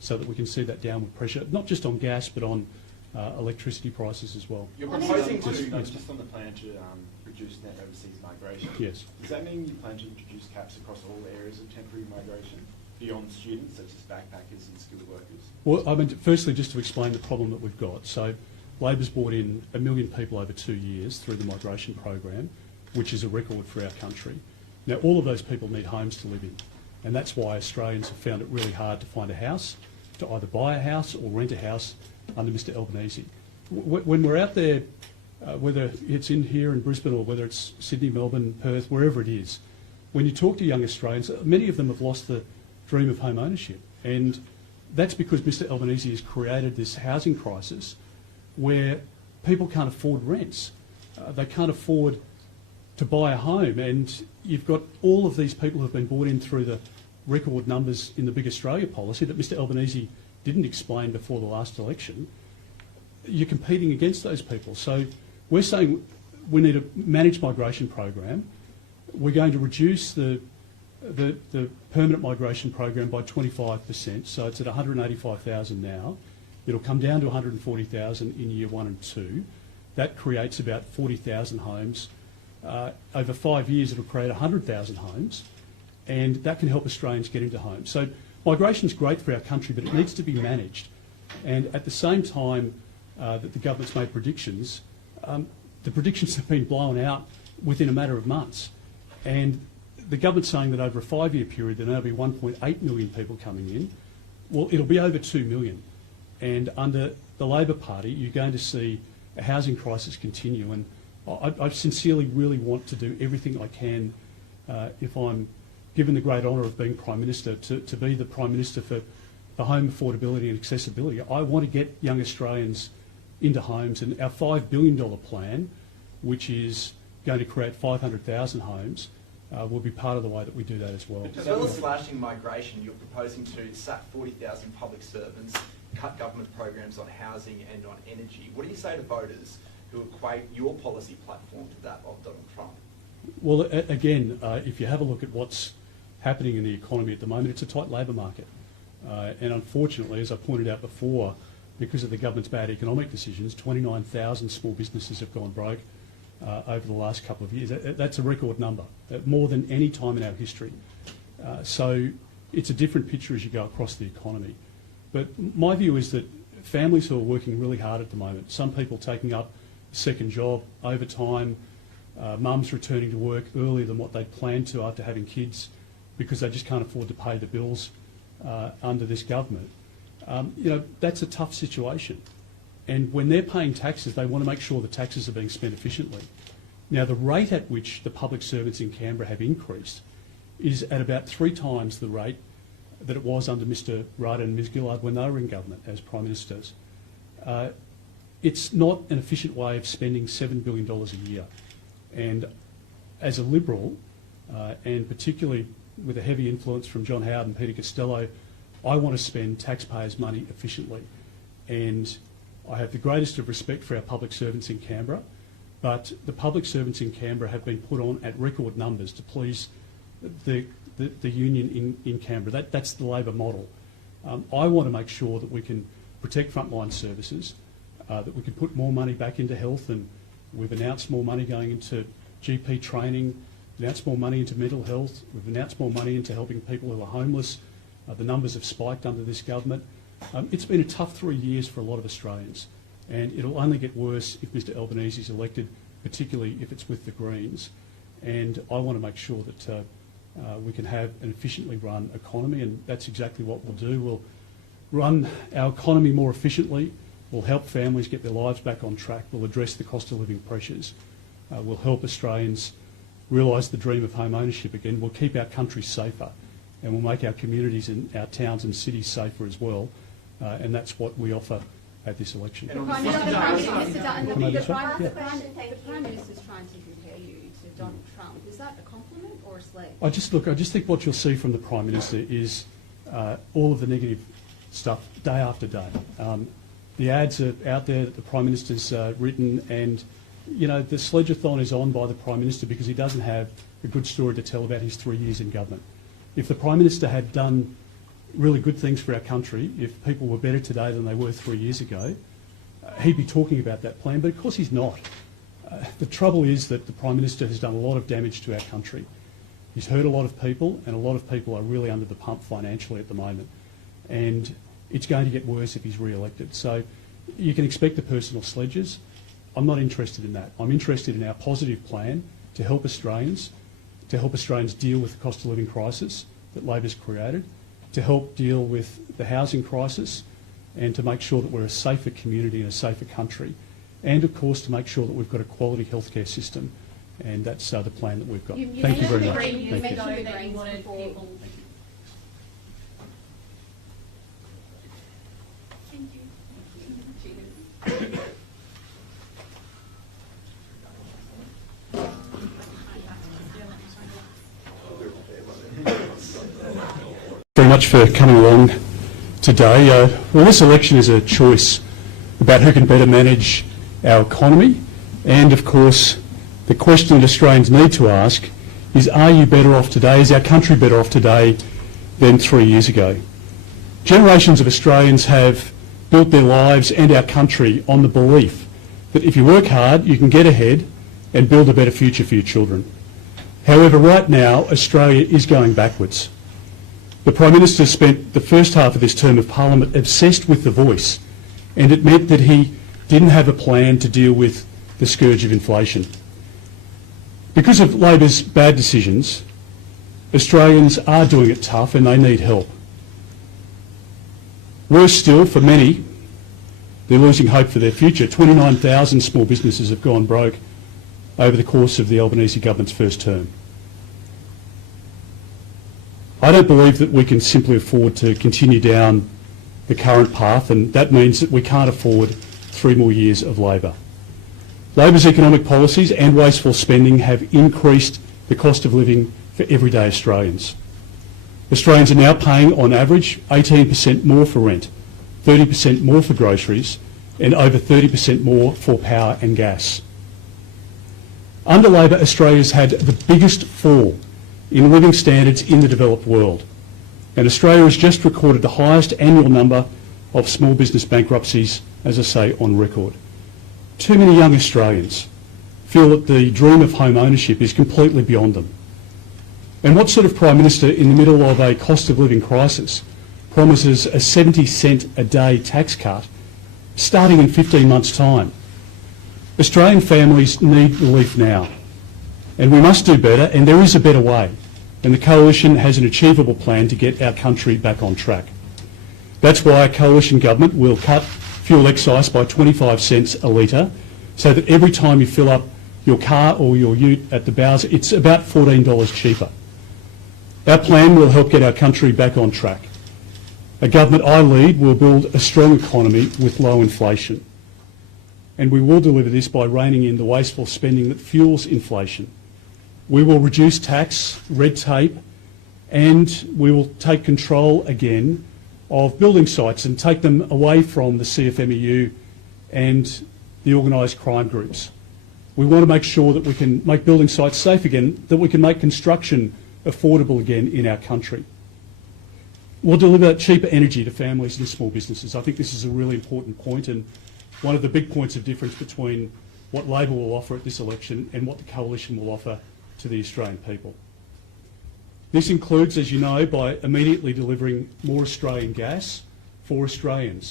so that we can see that downward pressure, not just on gas but on electricity prices as well. You're On proposing energy- to... Just on the plan to reduce net overseas migration. Yes. Does that mean you plan to introduce caps across all areas of temporary migration beyond students, such as backpackers and skilled workers? Well, I mean, firstly, just to explain the problem that we've got. So Labor's brought in 1 million people over 2 years through the migration program, which is a record for our country. Now, all of those people need homes to live in, and that's why Australians have found it really hard to find a house, to either buy a house or rent a house under Mr Albanese. When we're out there, whether it's in here in Brisbane or whether it's Sydney, Melbourne, Perth, wherever it is, when you talk to young Australians, many of them have lost the dream of home ownership, and that's because Mr Albanese has created this housing crisis where people can't afford rents. They can't afford to buy a home, and you've got all of these people who have been brought in through the record numbers in the Big Australia policy that Mr Albanese didn't explain before the last election. You're competing against those people. So we're saying we need a managed migration program. We're going to reduce the permanent migration program by 25%, so it's at 185,000 now. It'll come down to 140,000 in year 1 and 2. That creates about 40,000 homes. Over 5 years, it'll create 100,000 homes, and that can help Australians get into homes. So migration's great for our country, but it needs to be managed. And at the same time that the government's made predictions, the predictions have been blown out within a matter of months. And the government's saying that over a 5-year period there'll now be 1.8 million people coming in. Well, it'll be over 2 million. And under the Labor Party, you're going to see a housing crisis continue. And I sincerely really want to do everything I can, if I'm given the great honour of being Prime Minister, to be the Prime Minister for home affordability and accessibility. I want to get young Australians into homes, and our $5 billion plan, which is going to create 500,000 homes, will be part of the way that we do that as well. As well as slashing migration, you're proposing to sack 40,000 public servants, cut government programs on housing and on energy. What do you say to voters who equate your policy platform to that of Donald Trump? Well, again, if you have a look at what's happening in the economy at the moment, it's a tight labour market. And unfortunately, as I pointed out before, because of the government's bad economic decisions, 29,000 small businesses have gone broke over the last couple of years. That's a record number, more than any time in our history. So it's a different picture as you go across the economy. But my view is that families who are working really hard at the moment, some people taking up a second job, overtime, mums returning to work earlier than what they'd planned to after having kids because they just can't afford to pay the bills under this government. That's a tough situation. And when they're paying taxes, they want to make sure the taxes are being spent efficiently. Now, the rate at which the public servants in Canberra have increased is at about 3 times the rate that it was under Mr Rudd and Ms Gillard when they were in government as Prime Ministers. It's not an efficient way of spending $7 billion a year. And as a Liberal, and particularly with a heavy influence from John Howard and Peter Costello, I want to spend taxpayers' money efficiently. And I have the greatest of respect for our public servants in Canberra, but the public servants in Canberra have been put on at record numbers to please the union in Canberra. That's the Labor model. I want to make sure that we can protect frontline services, that we can put more money back into health, and we've announced more money going into GP training, announced more money into mental health, we've announced more money into helping people who are homeless. The numbers have spiked under this government. It's been a tough 3 years for a lot of Australians, and it'll only get worse if Mr Albanese is elected, particularly if it's with the Greens. And I want to make sure that we can have an efficiently run economy, and that's exactly what we'll do. We'll run our economy more efficiently, we'll help families get their lives back on track, we'll address the cost of living pressures, we'll help Australians realise the dream of home ownership again, we'll keep our country safer, and we'll make our communities and our towns and cities safer as well. And that's what we offer at this election. And Prime on Minister, the- Dutton, Can I the just- Prime Yeah. Minister's trying to compare you to Donald Trump. Is that a compliment or a slight? I just think what you'll see from the Prime Minister is all of the negative stuff day after day. The ads are out there that the Prime Minister's written, and the sledge-a-thon is on by the Prime Minister because he doesn't have a good story to tell about his 3 years in government. If the Prime Minister had done really good things for our country, if people were better today than they were 3 years ago, he'd be talking about that plan, but of course he's not. The trouble is that the Prime Minister has done a lot of damage to our country. He's hurt a lot of people, and a lot of people are really under the pump financially at the moment. And it's going to get worse if he's re-elected. So you can expect the personal sledges. I'm not interested in that. I'm interested in our positive plan to help Australians deal with the cost of living crisis that Labor's created, to help deal with the housing crisis, and to make sure that we're a safer community and a safer country, and of course to make sure that we've got a quality healthcare system, and that's the plan that we've got. Thank you very much. You Thank mentioned you. that you wanted people. Thank you. Very much for coming along today. Well, this election is a choice about who can better manage our economy, and of course the question that Australians need to ask is, are you better off today, is our country better off today than 3 years ago? Generations of Australians have built their lives and our country on the belief that if you work hard you can get ahead and build a better future for your children. However, right now Australia is going backwards. The Prime Minister spent the first half of this term of Parliament obsessed with the voice, and it meant that he didn't have a plan to deal with the scourge of inflation. Because of Labor's bad decisions, Australians are doing it tough and they need help. Worse still, for many, they're losing hope for their future. 29,000 small businesses have gone broke over the course of the Albanese government's first term. I don't believe that we can simply afford to continue down the current path, and that means that we can't afford 3 more years of Labor. Labor's economic policies and wasteful spending have increased the cost of living for everyday Australians. Australians are now paying on average 18% more for rent, 30% more for groceries, and over 30% more for power and gas. Under Labor, Australia's had the biggest fall in living standards in the developed world, and Australia has just recorded the highest annual number of small business bankruptcies, as I say, on record. Too many young Australians feel that the dream of home ownership is completely beyond them. And what sort of Prime Minister in the middle of a cost of living crisis promises a 70-cent a day tax cut starting in 15 months' time? Australian families need relief now, and we must do better, and there is a better way, and the Coalition has an achievable plan to get our country back on track. That's why a Coalition government will cut fuel excise by 25 cents a litre, so that every time you fill up your car or your ute at the Bowser, it's about $14 cheaper. Our plan will help get our country back on track. A government I lead will build a strong economy with low inflation. And we will deliver this by reining in the wasteful spending that fuels inflation. We will reduce tax, red tape, and we will take control again of building sites and take them away from the CFMEU and the organised crime groups. We want to make sure that we can make building sites safe again, that we can make construction affordable again in our country. We'll deliver cheaper energy to families and small businesses. I think this is a really important point, and one of the big points of difference between what Labor will offer at this election and what the Coalition will offer to the Australian people. This includes, as you know, by immediately delivering more Australian gas for Australians.